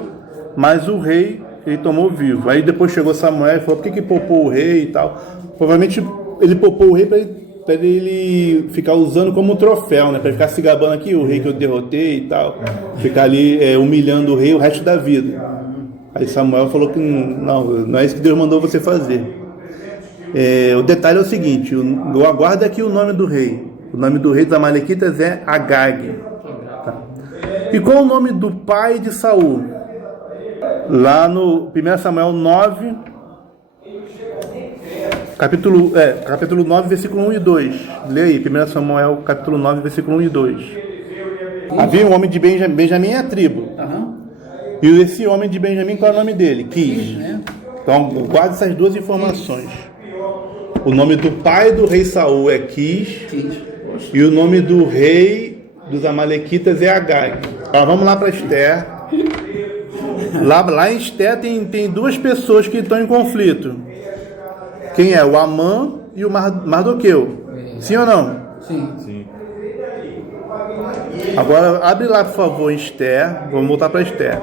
mas o rei ele tomou vivo. Aí depois chegou Samuel e falou: por que poupou o rei e tal? Provavelmente ele poupou o rei para ele ficar usando como troféu, né? Para ficar se gabando aqui, o rei que eu derrotei e tal. Ficar ali humilhando o rei o resto da vida. Aí Samuel falou que não é isso que Deus mandou você fazer. O detalhe é o seguinte: eu aguardo aqui o nome do rei. O nome do rei dos amalequitas é Agag. Tá? E qual é o nome do pai de Saul? Lá no 1 Samuel 9, capítulo 9, versículo 1 e 2. Lê aí, 1 Samuel, capítulo 9, versículo 1 e 2. Havia um homem de Benjamim, a tribo. E esse homem de Benjamim, qual é o nome dele? Quis. Então, guarde essas duas informações. O nome do pai do rei Saul é Quis. E o nome do rei dos amalequitas é Agag. Então, vamos lá para Esther. Lá em Esther tem duas pessoas que estão em conflito. Quem é? O Amã e o Mardoqueu. Sim ou não? Sim. Agora, abre lá, por favor, em Esther. Vamos voltar para Esther.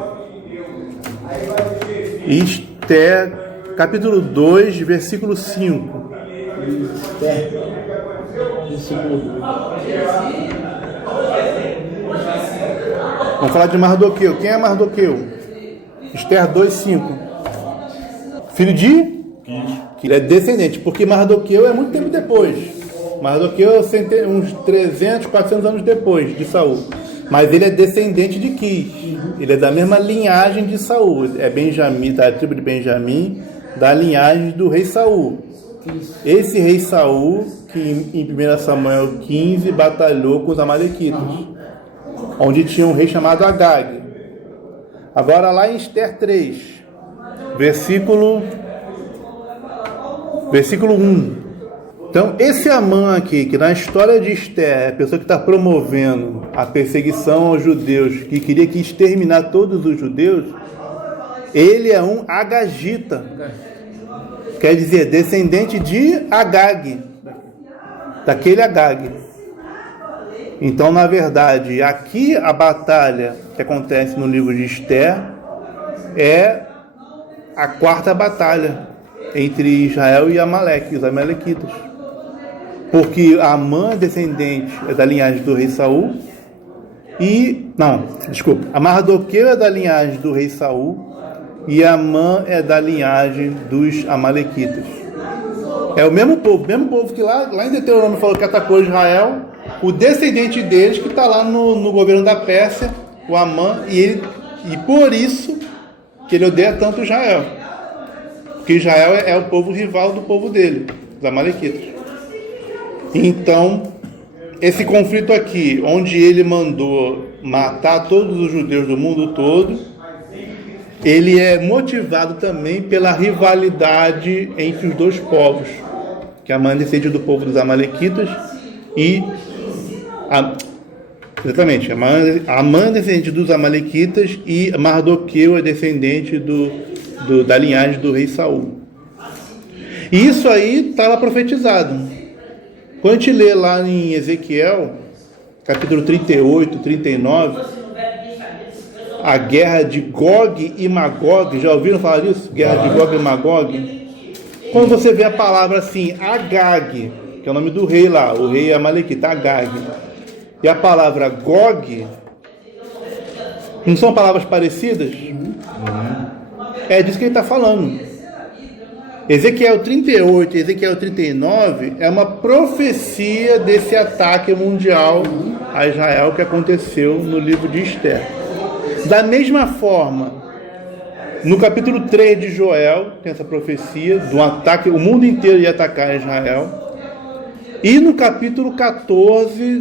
Esther, capítulo 2, versículo 5. Esther, versículo 2. Vamos falar de Mardoqueu. Quem é Mardoqueu? Esther 2, 5. Filho de? Que ele é descendente, porque Mardoqueu é muito tempo depois. Mardoqueu é uns 300, 400 anos depois de Saul. Mas ele é descendente de Quis. Ele é da mesma linhagem de Saul. É Benjamim, da tribo de Benjamim, da linhagem do rei Saul. Esse rei Saul, que em 1 Samuel 15 batalhou com os amalequitas, onde tinha um rei chamado Agag. Agora lá em Esther 3, versículo 1. Então, esse Amã aqui, que na história de Esther é a pessoa que está promovendo a perseguição aos judeus, que queria que exterminar todos os judeus, ele é um agagita. Quer dizer, descendente de Agag. Daquele Agag. Então, na verdade, aqui a batalha que acontece no livro de Esther é a quarta batalha entre Israel e Amaleque, os amalequitas. Porque Amã é descendente da linhagem do rei Saul a Mardoqueu é da linhagem do rei Saul e Amã é da linhagem dos amalequitas. É o mesmo povo que lá em Deuteronômio falou que atacou Israel, o descendente deles que está lá no governo da Pérsia, o Amã, e por isso que ele odeia tanto Israel. Porque Israel é o povo rival do povo dele, os amalequitas. Então, esse conflito aqui, onde ele mandou matar todos os judeus do mundo todo, ele é motivado também pela rivalidade entre os dois povos, que Amã é descendente do povo dos amalequitas e Amã é descendente dos amalequitas e Mardoqueu é descendente da linhagem do rei Saul. E isso aí está lá profetizado. Quando a gente lê lá em Ezequiel, capítulo 38, 39, a guerra de Gog e Magog, já ouviram falar disso? Guerra de Gog e Magog. Quando você vê a palavra assim, Agag, que é o nome do rei lá, o rei amalequita, Agag, e a palavra Gog, não são palavras parecidas? É disso que ele está falando. Ezequiel 38 e Ezequiel 39 é uma profecia desse ataque mundial a Israel que aconteceu no livro de Esther. Da mesma forma, no capítulo 3 de Joel, tem essa profecia do ataque, o mundo inteiro ia atacar Israel. E no capítulo 14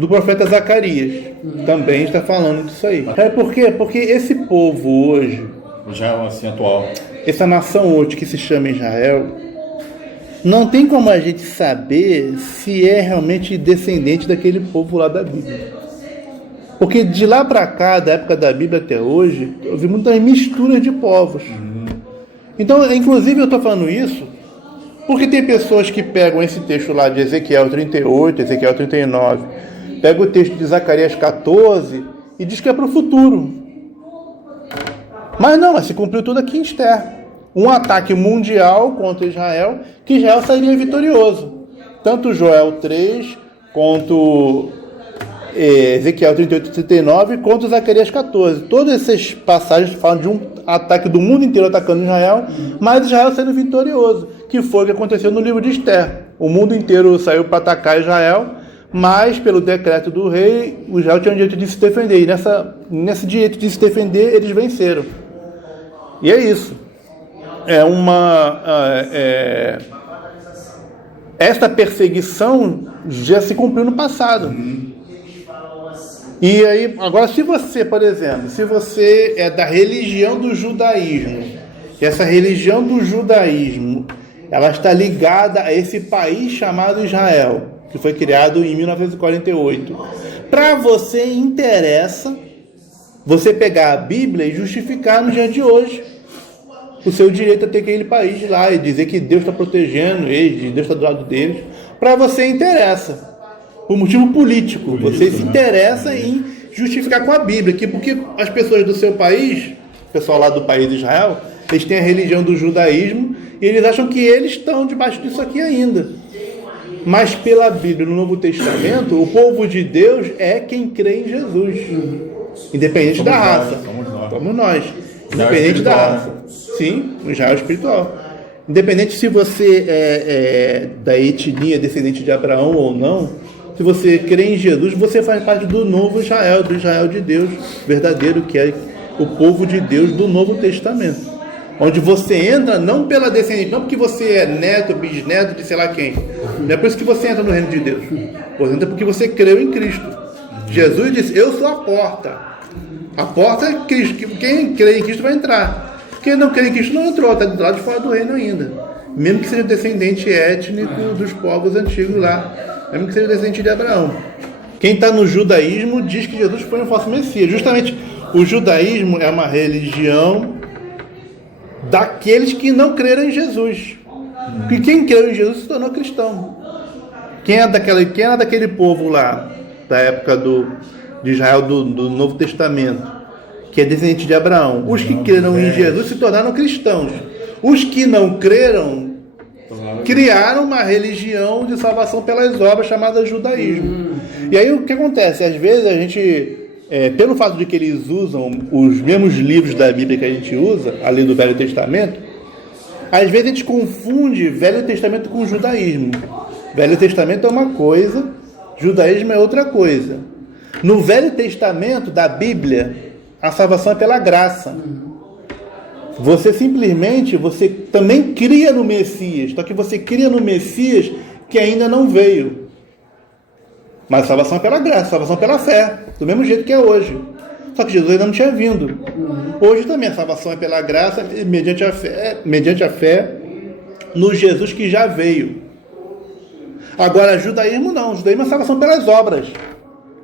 do profeta Zacarias, também está falando disso aí. Sabe por quê? Porque esse povo hoje, Israel assim atual, essa nação hoje que se chama Israel, não tem como a gente saber se é realmente descendente daquele povo lá da Bíblia. Porque de lá para cá, da época da Bíblia até hoje, houve muitas misturas de povos. Então, inclusive, eu estou falando isso porque tem pessoas que pegam esse texto lá de Ezequiel 38, Ezequiel 39, pegam o texto de Zacarias 14 e diz que é para o futuro. Mas não, se cumpriu tudo aqui em Esther. Um ataque mundial contra Israel, que Israel sairia vitorioso. Tanto Joel 3, quanto Ezequiel 38 e 39, quanto Zacarias 14. Todas essas passagens falam de um ataque do mundo inteiro atacando Israel, mas Israel sendo vitorioso, que foi o que aconteceu no livro de Esther. O mundo inteiro saiu para atacar Israel, mas pelo decreto do rei, o Israel tinha o direito de se defender. E nesse direito de se defender, eles venceram. E é isso. Esta perseguição já se cumpriu no passado. E aí, agora, se você, por exemplo, se você é da religião do judaísmo, e essa religião do judaísmo, ela está ligada a esse país chamado Israel, que foi criado em 1948. Para você interessa você pegar a Bíblia e justificar no dia de hoje o seu direito a ter aquele país lá e dizer que Deus está protegendo eles, Deus está do lado deles. Para você interessa. Por motivo político. Você se interessa em justificar com a Bíblia. Porque as pessoas do seu país, o pessoal lá do país de Israel, eles têm a religião do judaísmo e eles acham que eles estão debaixo disso aqui ainda. Mas pela Bíblia, no Novo Testamento, o povo de Deus é quem crê em Jesus. Independente da raça. Somos nós. Independente da raça. Sim, o Israel espiritual. Independente se você é da etnia descendente de Abraão ou não, se você crê em Jesus, você faz parte do novo Israel, do Israel de Deus verdadeiro, que é o povo de Deus do Novo Testamento. Onde você entra não pela descendência, não porque você é neto, bisneto de sei lá quem. Não é por isso que você entra no reino de Deus. Você entra porque você creu em Cristo. Jesus disse, eu sou a porta. A porta é Cristo. Quem crê em Cristo vai entrar. Quem não crê em Cristo não entrou, está do lado de fora do reino ainda. Mesmo que seja descendente étnico dos povos antigos lá. Mesmo que seja descendente de Abraão. Quem está no judaísmo diz que Jesus foi um falso Messias. Justamente, o judaísmo é uma religião daqueles que não creram em Jesus. Porque quem creu em Jesus se tornou cristão. Quem é daquele povo lá da época de Israel do Novo Testamento, que é descendente de Abraão. Os que creram em Jesus se tornaram cristãos. Os que não creram criaram uma religião de salvação pelas obras chamada judaísmo. E aí o que acontece? Às vezes a gente, pelo fato de que eles usam os mesmos livros da Bíblia que a gente usa, além do Velho Testamento, às vezes a gente confunde Velho Testamento com judaísmo. Velho Testamento é uma coisa, judaísmo é outra coisa. No Velho Testamento da Bíblia, a salvação é pela graça. Você também cria no Messias, só que você cria no Messias que ainda não veio. Mas a salvação é pela graça, a salvação é pela fé, do mesmo jeito que é hoje. Só que Jesus ainda não tinha vindo. Hoje também a salvação é pela graça, mediante a fé no Jesus que já veio. Agora, judaísmo não, judaísmo é salvação pelas obras.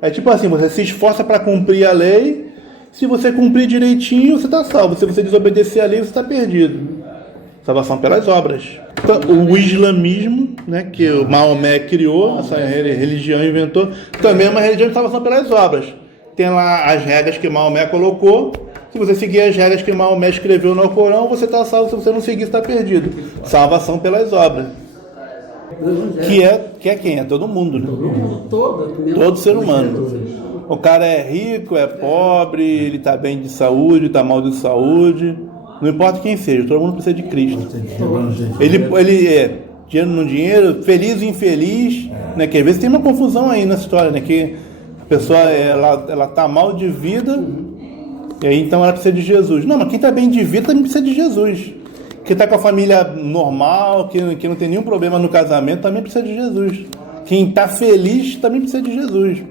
É tipo assim, você se esforça para cumprir a lei. Se você cumprir direitinho, você está salvo. Se você desobedecer a lei, você está perdido. Salvação pelas obras. Então, o islamismo, né, que o Maomé criou, essa religião inventou, também é uma religião de salvação pelas obras. Tem lá as regras que Maomé colocou. Se você seguir as regras que Maomé escreveu no Alcorão, você está salvo. Se você não seguir, você está perdido. Salvação pelas obras. Que é quem? É todo mundo, né? Todo ser humano. O cara é rico, é pobre, ele está bem de saúde, está mal de saúde. Não importa quem seja, todo mundo precisa de Cristo. Ele é dinheiro no dinheiro, feliz ou infeliz, né? Que às vezes tem uma confusão aí nessa história, né? Que a pessoa ela tá mal de vida, e aí então ela precisa de Jesus. Não, mas quem está bem de vida também precisa de Jesus. Quem está com a família normal, que não tem nenhum problema no casamento, também precisa de Jesus. Quem está feliz também precisa de Jesus.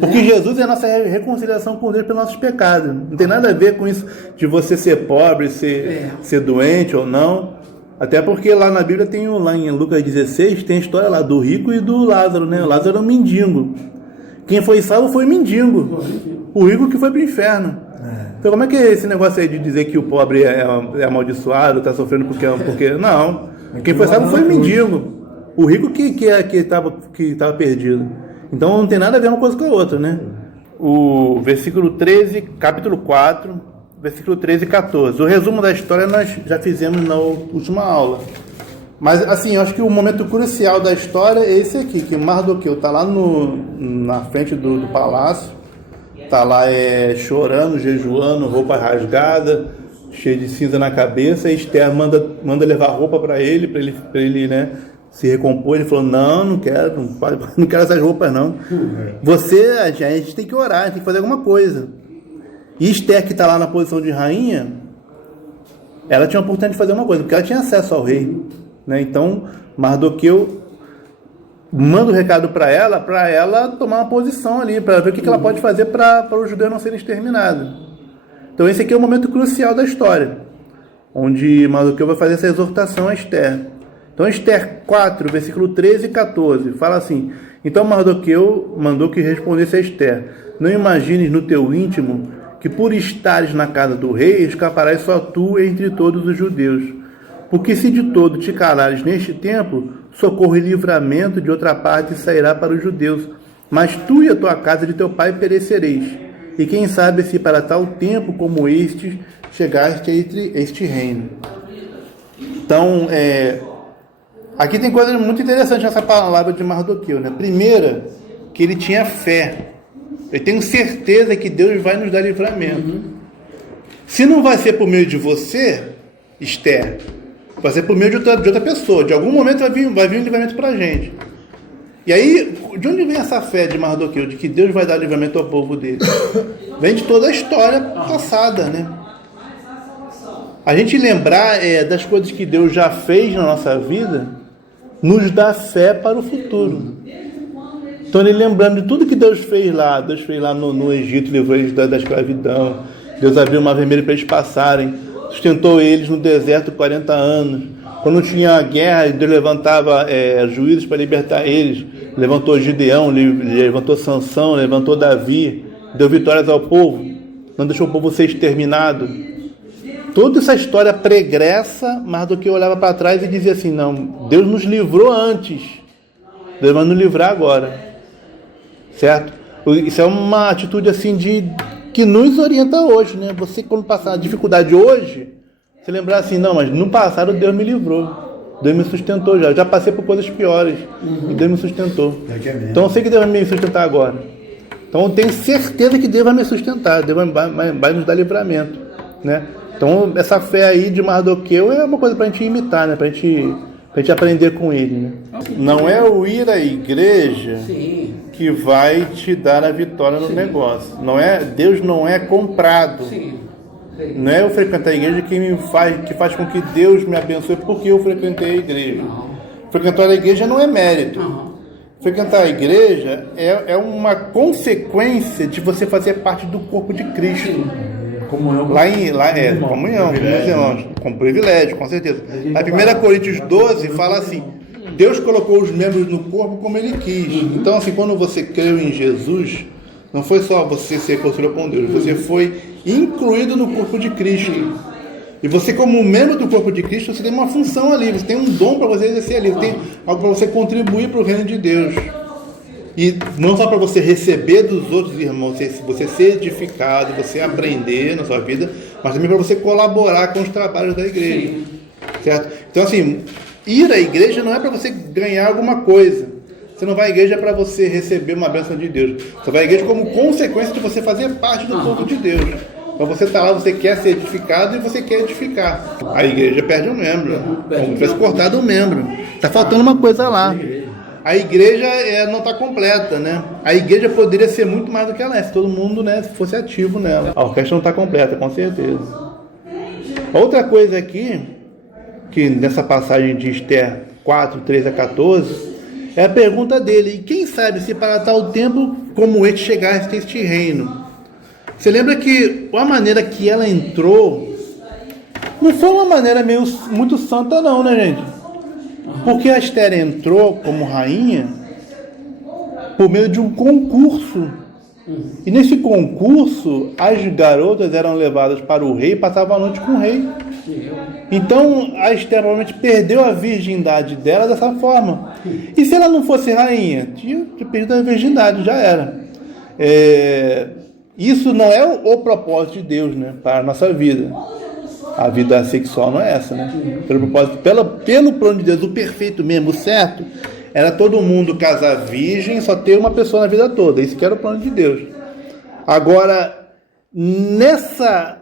Porque Jesus é a nossa reconciliação com Deus pelos nossos pecados. Não tem nada a ver com isso de você ser pobre, ser doente ou não. Até porque lá na Bíblia lá em Lucas 16, tem a história lá do rico e do Lázaro, né? O Lázaro era um mendigo. Quem foi salvo foi o mendigo. O rico que foi para o inferno. Então como é que é esse negócio aí de dizer que o pobre é amaldiçoado, está sofrendo porque... Não. Quem foi salvo foi o mendigo. O rico que estava perdido. Então não tem nada a ver uma coisa com a outra, né? O versículo 13, capítulo 4, versículo 13 e 14. O resumo da história nós já fizemos na última aula. Mas assim, eu acho que o momento crucial da história é esse aqui, que Mardoqueu está lá na frente do palácio, está lá chorando, jejuando, roupa rasgada, cheio de cinza na cabeça, e Esther manda levar roupa para ele, né, se recompor. Ele falou, não quero essas roupas não. A gente tem que orar, tem que fazer alguma coisa. E Esther, que está lá na posição de rainha, ela tinha a oportunidade de fazer uma coisa, porque ela tinha acesso ao rei, né? Então Mardoqueu manda o recado para ela tomar uma posição ali, para ver o que ela pode fazer para os judeus não serem exterminados. Então esse aqui é o momento crucial da história, onde Mardoqueu vai fazer essa exortação a Esther. Então Esther 4, versículo 13 e 14, fala assim: então Mardoqueu mandou que respondesse a Esther: não imagines no teu íntimo que por estares na casa do rei escaparás só tu entre todos os judeus. Porque se de todo te calares neste tempo, socorro e livramento de outra parte sairá para os judeus. Mas tu e a tua casa de teu pai perecereis. E quem sabe se para tal tempo como este chegaste a este reino. Então, aqui tem coisa muito interessante nessa palavra de Mardoqueu, né? Primeira, que ele tinha fé. Eu tenho certeza que Deus vai nos dar livramento. Se não vai ser por meio de você, Esther, vai ser por meio de outra pessoa. De algum momento vai vir um livramento para a gente. E aí, de onde vem essa fé de Mardoqueu, de que Deus vai dar livramento ao povo dele? Vem de toda a história passada, né? A gente lembrar das coisas que Deus já fez na nossa vida, nos dá fé para o futuro. Então, ele lembrando de tudo que Deus fez lá no Egito, livrou eles da escravidão, Deus abriu o mar vermelho para eles passarem, sustentou eles no deserto 40 anos. Quando tinha guerra, Deus levantava juízes para libertar eles. Levantou Gideão, levantou Sansão, levantou Davi, deu vitórias ao povo, não deixou o povo ser exterminado. Toda essa história pregressa, Mardoqueu olhava para trás e dizia assim: não, Deus nos livrou antes, Deus vai nos livrar agora, certo? Isso é uma atitude assim que nos orienta hoje, né? Você, quando passar a dificuldade hoje, você lembrar assim, não, mas no passado Deus me livrou. Deus me sustentou já. Já passei por coisas piores. E Deus me sustentou. Então eu sei que Deus vai me sustentar agora. Então eu tenho certeza que Deus vai me sustentar. Deus vai nos dar livramento, né? Então essa fé aí de Mardoqueu é uma coisa para a gente imitar, né? Para a gente aprender com ele, né? Não é o ir à igreja que vai te dar a vitória no negócio. Deus não é comprado. Não é eu frequentar a igreja que faz com que Deus me abençoe porque eu frequentei a igreja. Frequentar a igreja não é mérito. Frequentar a igreja é uma consequência de você fazer parte do corpo de Cristo. Comunhão. Comunhão, com privilégio, com certeza. Na 1 Coríntios 12 fala assim: Deus colocou os membros no corpo como Ele quis. Então, assim, quando você creu em Jesus, não foi só você se reconciliou com Deus, você foi incluído no corpo de Cristo. E você, como membro do corpo de Cristo, você tem uma função ali, você tem um dom para você exercer ali, você tem algo para você contribuir para o reino de Deus. E não só para você receber dos outros irmãos, você ser edificado, você aprender na sua vida, mas também para você colaborar com os trabalhos da igreja. Certo? Então, assim, ir à igreja não é para você ganhar alguma coisa. Você não vai à igreja para você receber uma bênção de Deus. Você vai à igreja como consequência de você fazer parte do povo de Deus. Então você está lá, você quer ser edificado e você quer edificar. A igreja perde um membro. Como se tivesse cortado um membro. Está faltando uma coisa lá. A igreja não está completa, né? A igreja poderia ser muito mais do que ela é, se todo mundo, né, fosse ativo nela. A orquestra não está completa, com certeza. Outra coisa aqui, que nessa passagem de Esther 4, 13 a 14, é a pergunta dele: e quem sabe se para tal tempo como este chegasse a este reino? Você lembra que a maneira que ela entrou não foi uma maneira muito santa não, né, gente? Porque a Esther entrou como rainha por meio de um concurso. E nesse concurso, as garotas eram levadas para o rei e passavam a noite com o rei. Então, a Esther provavelmente perdeu a virgindade dela dessa forma. E se ela não fosse rainha? Tinha perdido a virgindade, já era. Isso não é o propósito de Deus, né, para a nossa vida. A vida sexual não é essa, né? Pelo plano de Deus, o perfeito mesmo, o certo, era todo mundo casar virgem, só ter uma pessoa na vida toda. Isso que era o plano de Deus. Agora, nessa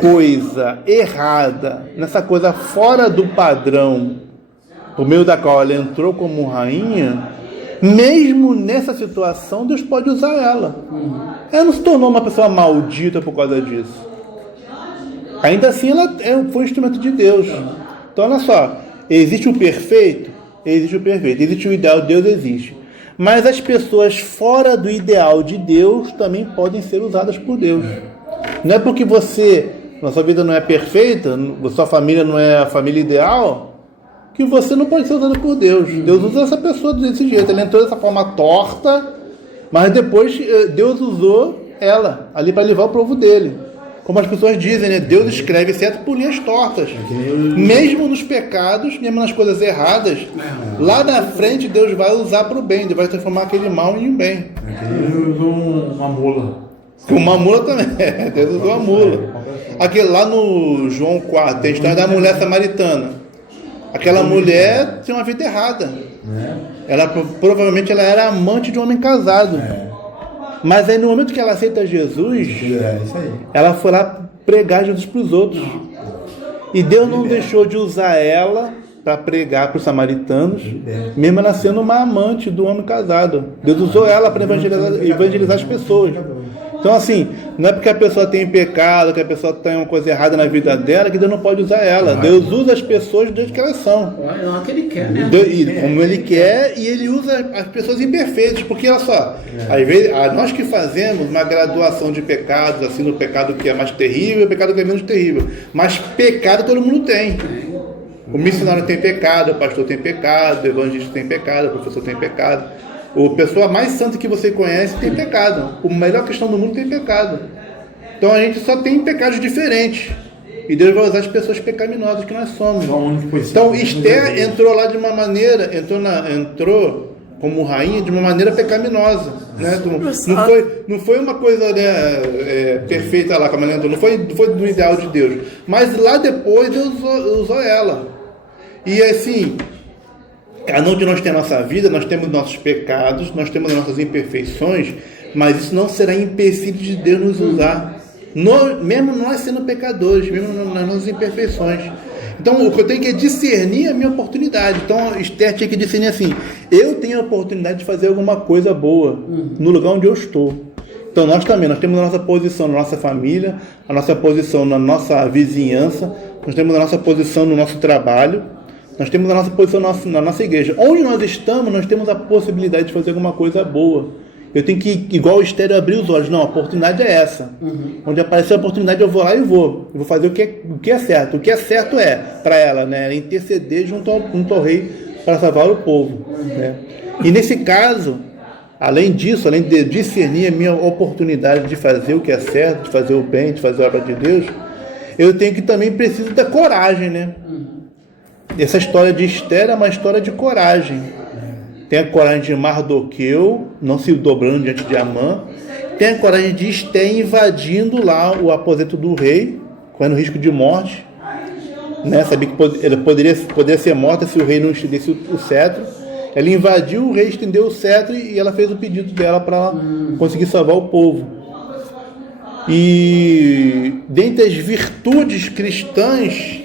coisa errada, nessa coisa fora do padrão, por meio da qual ela entrou como rainha, mesmo nessa situação, Deus pode usar ela. Ela não se tornou uma pessoa maldita por causa disso. Ainda assim, ela foi um instrumento de Deus. Então, olha só. Existe o perfeito? Existe o perfeito. Existe o ideal, Deus existe. Mas as pessoas fora do ideal de Deus também podem ser usadas por Deus. Não é porque na sua vida não é perfeita, sua família não é a família ideal, que você não pode ser usado por Deus. Deus usa essa pessoa desse jeito. Ela entrou dessa forma torta, mas depois Deus usou ela ali para levar o povo dele. Como as pessoas dizem, né? Deus escreve exceto por linhas tortas. Mesmo nos pecados, mesmo nas coisas erradas, lá na frente Deus vai usar para o bem. Deus vai transformar aquele mal em um bem. Deus usou uma mula. Uma mula também. Deus usou uma mula. Aqui, lá no João 4, tem a história da mulher samaritana. Aquela mulher tinha uma vida errada. Provavelmente ela era amante de um homem casado. Mas aí no momento que ela aceita Jesus, ela foi lá pregar Jesus para os outros. E Deus não deixou de usar ela para pregar para os samaritanos, mesmo ela sendo uma amante do homem casado. Deus usou ela para evangelizar as pessoas. Então, assim, não é porque a pessoa tem pecado, que a pessoa tem uma coisa errada na vida dela, que Deus não pode usar ela. Deus usa as pessoas do jeito que elas são. Não é que Ele quer, né? Como Ele quer, e Ele usa as pessoas imperfeitas. Porque, olha só, às vezes, nós que fazemos uma graduação de pecados, assim, no pecado que é mais terrível e o pecado que é menos terrível. Mas pecado todo mundo tem. O missionário tem pecado, o pastor tem pecado, o evangelista tem pecado, o professor tem pecado. A pessoa mais santa que você conhece tem pecado. A melhor questão do mundo tem pecado. Então a gente só tem pecados diferentes. E Deus vai usar as pessoas pecaminosas que nós somos. Então Esther entrou lá de uma maneira, entrou como rainha de uma maneira pecaminosa, né? Não foi uma coisa, né, perfeita lá, como não foi do ideal de Deus, mas lá depois Deus usou ela. E assim, onde nós temos a nossa vida, nós temos nossos pecados, nós temos as nossas imperfeições, mas isso não será empecilho de Deus nos usar, mesmo nós sendo pecadores, mesmo nas nossas imperfeições. Então, o que eu tenho que discernir é a minha oportunidade. Então, Esther tinha que discernir assim: eu tenho a oportunidade de fazer alguma coisa boa no lugar onde eu estou. Então, nós também, nós temos a nossa posição na nossa família, a nossa posição na nossa vizinhança, nós temos a nossa posição no nosso trabalho, nós temos a nossa posição na nossa igreja. Onde nós estamos, nós temos a possibilidade de fazer alguma coisa boa. Eu tenho que, igual o Estéreo, abrir os olhos. Não, a oportunidade é essa. Onde aparecer a oportunidade, eu vou lá e vou. Eu vou fazer o que é certo. O que é certo é, para ela, né, interceder junto ao rei para salvar o povo. Né? E nesse caso, além disso, além de discernir a minha oportunidade de fazer o que é certo, de fazer o bem, de fazer a obra de Deus, eu tenho que também preciso da coragem, né? Essa história de Esther é uma história de coragem. Tem a coragem de Mardoqueu, não se dobrando diante de Amã. Tem a coragem de Esther invadindo lá o aposento do rei, correndo risco de morte. Né? Sabia que ela poderia ser morta se o rei não estendesse o cetro. Ela invadiu, o rei estendeu o cetro e ela fez o pedido dela para conseguir salvar o povo. E dentre as virtudes cristãs,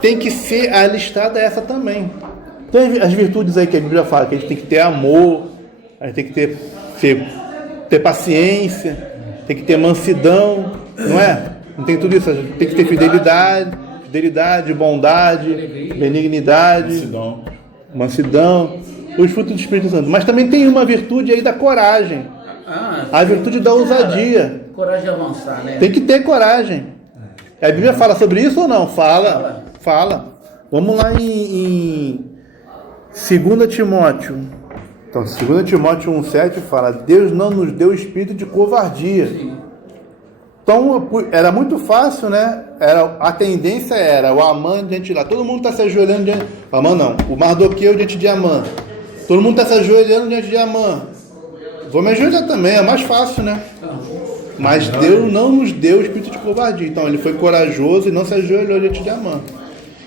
tem que ser alistada essa também. Então, as virtudes aí que a Bíblia fala, que a gente tem que ter amor, a gente tem que ter paciência, tem que ter mansidão, não é? Não tem tudo isso, a gente tem que ter fidelidade, bondade, benignidade, mansidão, os frutos do Espírito Santo. Mas também tem uma virtude aí da coragem, a virtude da ousadia. Coragem de avançar, né? Tem que ter coragem. A Bíblia fala sobre isso ou não? Fala. Vamos lá em 2 Timóteo. Então, 2 Timóteo 1,7 fala: Deus não nos deu espírito de covardia. Então, era muito fácil, né? A tendência era o Amã diante de lá. Todo mundo está se ajoelhando diante... Amã não. O Mardoqueu diante de Amã. Todo mundo está se ajoelhando diante de Amã. Vou me ajoelhar também, é mais fácil, né? Mas Deus não nos deu espírito de covardia. Então, ele foi corajoso e não se ajoelhou diante de Amã.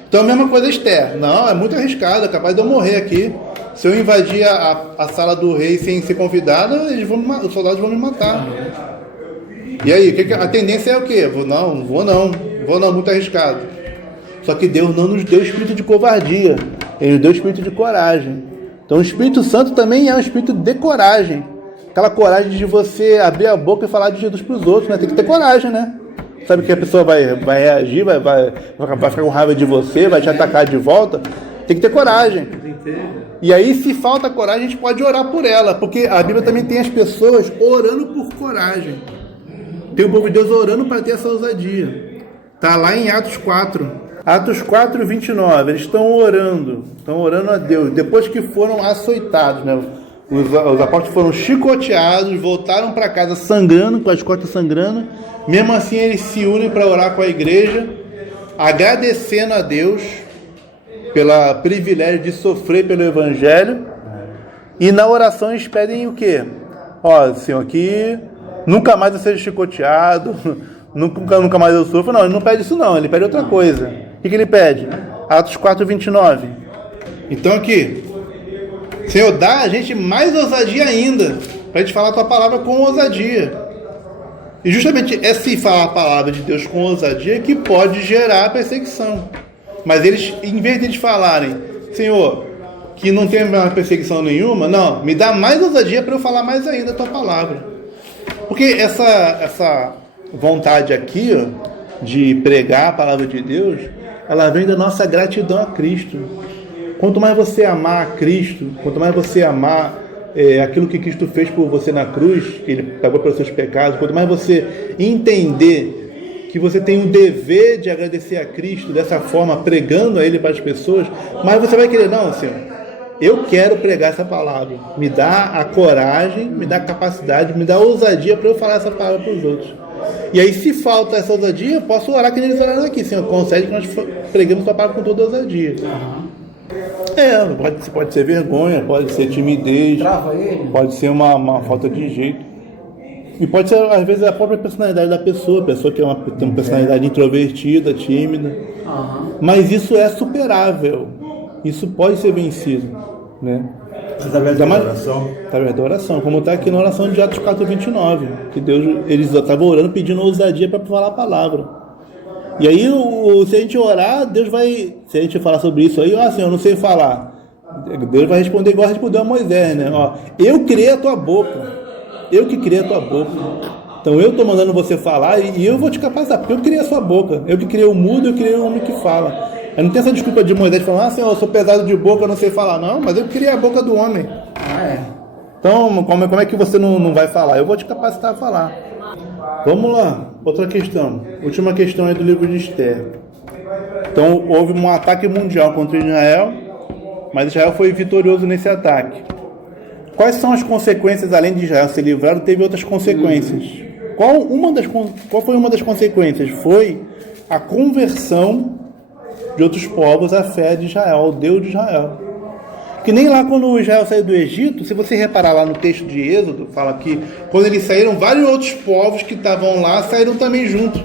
Então, a mesma coisa Esther. Não, é muito arriscado, é capaz de eu morrer aqui. Se eu invadir a sala do rei sem ser convidado, os soldados vão me matar. E aí, a tendência é o quê? Vou não, muito arriscado. Só que Deus não nos deu espírito de covardia, Ele nos deu espírito de coragem. Então, o Espírito Santo também é um espírito de coragem. Aquela coragem de você abrir a boca e falar de Jesus para os outros, né? Tem que ter coragem, né? Sabe que a pessoa vai reagir, vai ficar com raiva de você, vai te atacar de volta. Tem que ter coragem. E aí, se falta coragem, a gente pode orar por ela, porque a Bíblia também tem as pessoas orando por coragem. Tem o povo de Deus orando para ter essa ousadia. Está lá em Atos 4. Atos 4, 29. Eles estão orando a Deus. Depois que foram açoitados, né? Os apóstolos foram chicoteados, voltaram para casa sangrando, com as costas sangrando. Mesmo assim, eles se unem para orar com a igreja, agradecendo a Deus pelo privilégio de sofrer pelo Evangelho. E na oração eles pedem o quê? Senhor, aqui nunca mais eu seja chicoteado, nunca mais eu sofro. Não, ele não pede isso não, ele pede outra coisa. O que ele pede? Atos 4, 29. Então aqui, Senhor, dá a gente mais ousadia ainda, para a gente falar a tua palavra com ousadia. E justamente é se falar a palavra de Deus com ousadia que pode gerar perseguição. Mas eles, em vez de eles falarem, Senhor, que não tem perseguição nenhuma, não, me dá mais ousadia para eu falar mais ainda a tua palavra. Porque essa vontade aqui, de pregar a palavra de Deus, ela vem da nossa gratidão a Cristo. Quanto mais você amar a Cristo, quanto mais você amar aquilo que Cristo fez por você na cruz, que Ele pagou pelos seus pecados, quanto mais você entender que você tem o dever de agradecer a Cristo dessa forma, pregando a Ele para as pessoas, mais você vai querer, não, Senhor, eu quero pregar essa palavra, me dá a coragem, me dá a capacidade, me dá a ousadia para eu falar essa palavra para os outros. E aí, se falta essa ousadia, eu posso orar que eles oraram aqui, Senhor, concede que nós pregamos a palavra com toda ousadia. Pode ser vergonha, pode ser timidez, Trava ele. pode ser uma falta de jeito. E pode ser, às vezes, a própria personalidade da pessoa. A pessoa que tem uma personalidade introvertida, tímida. Mas isso é superável. Isso pode ser vencido, né? Através da oração. Através da oração. Como está aqui na oração de Atos 4:29. Que Deus, eles estavam orando pedindo ousadia para falar a palavra. E aí, se a gente orar, Deus vai... Se a gente falar sobre isso aí, Senhor, eu não sei falar. Deus vai responder igual respondeu a Moisés, né? Eu criei a tua boca. Eu que criei a tua boca. Então eu estou mandando você falar e eu vou te capacitar, porque eu criei a sua boca. Eu que criei o mudo, eu criei o homem que fala. Eu não tenho essa desculpa de Moisés falando, Senhor, eu sou pesado de boca, eu não sei falar. Não, mas eu criei a boca do homem. Então, como é que você não vai falar? Eu vou te capacitar a falar. Vamos lá, outra questão. Última questão aí do livro de Esther. Então, houve um ataque mundial contra Israel, mas Israel foi vitorioso nesse ataque. Quais são as consequências, além de Israel ser livrado, teve outras consequências? Qual foi uma das consequências? Foi a conversão de outros povos à fé de Israel, ao Deus de Israel. Que nem lá quando Israel saiu do Egito, se você reparar lá no texto de Êxodo, fala que quando eles saíram, vários outros povos que estavam lá saíram também junto.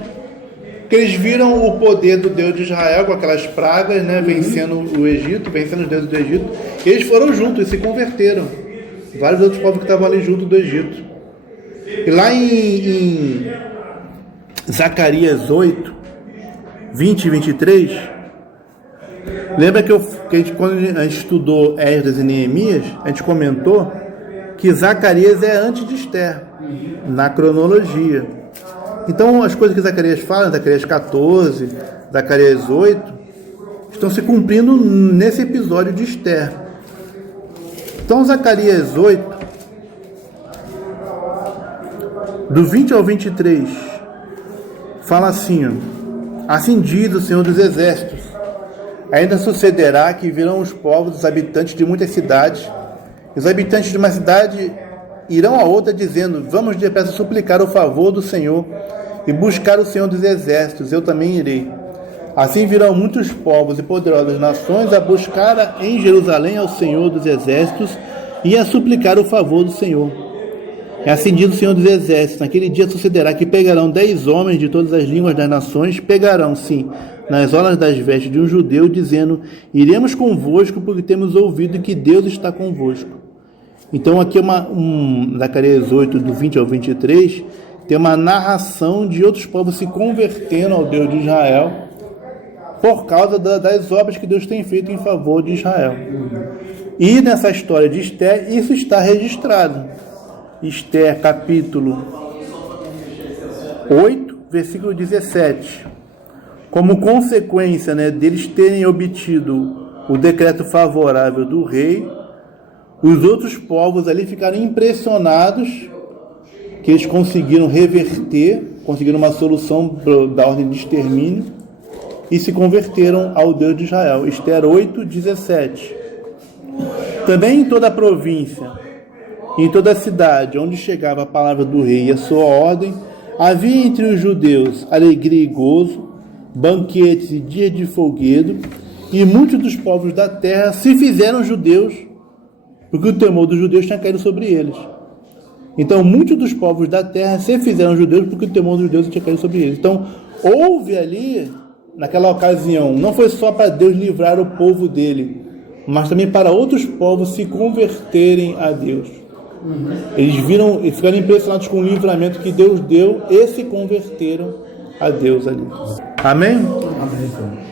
Porque eles viram o poder do Deus de Israel com aquelas pragas, né, vencendo o Egito, vencendo os deuses do Egito. E eles foram juntos e se converteram. Vários outros povos que estavam ali junto do Egito. E lá em Zacarias 8, 20 e 23, lembra que quando a gente estudou Esdras e Neemias, a gente comentou que Zacarias é antes de Esther, na cronologia. Então as coisas que Zacarias fala, Zacarias 14, Zacarias 8, estão se cumprindo nesse episódio de Esther. Então Zacarias 8, do 20 ao 23, fala assim, assim diz o Senhor dos Exércitos, ainda sucederá que virão os povos, os habitantes de muitas cidades, e os habitantes de uma cidade irão a outra dizendo, vamos depressa suplicar o favor do Senhor e buscar o Senhor dos Exércitos, eu também irei. Assim virão muitos povos e poderosas nações a buscar em Jerusalém ao Senhor dos Exércitos e a suplicar o favor do Senhor. É assim diz o Senhor dos Exércitos, naquele dia sucederá que pegarão 10 homens de todas as línguas das nações, pegarão, sim, nas orlas das vestes de um judeu, dizendo, iremos convosco porque temos ouvido que Deus está convosco. Então aqui Zacarias 8, do 20 ao 23, tem uma narração de outros povos se convertendo ao Deus de Israel, por causa das obras que Deus tem feito em favor de Israel. E nessa história de Esther, isso está registrado. Esther, capítulo 8, versículo 17. Como consequência, deles terem obtido o decreto favorável do rei, os outros povos ali ficaram impressionados que eles conseguiram reverter, conseguiram uma solução da ordem de extermínio, e se converteram ao Deus de Israel. Esther 8, 17. Também em toda a província, em toda a cidade, onde chegava a palavra do rei e a sua ordem, havia entre os judeus alegria e gozo, banquetes e dias de folguedo, e muitos dos povos da terra se fizeram judeus, porque o temor dos judeus tinha caído sobre eles. Então, muitos dos povos da terra se fizeram judeus, porque o temor dos judeus tinha caído sobre eles. Então, houve ali, naquela ocasião, não foi só para Deus livrar o povo dele, mas também para outros povos se converterem a Deus. Eles viram e ficaram impressionados com o livramento que Deus deu e se converteram a Deus ali. Amém? Amém.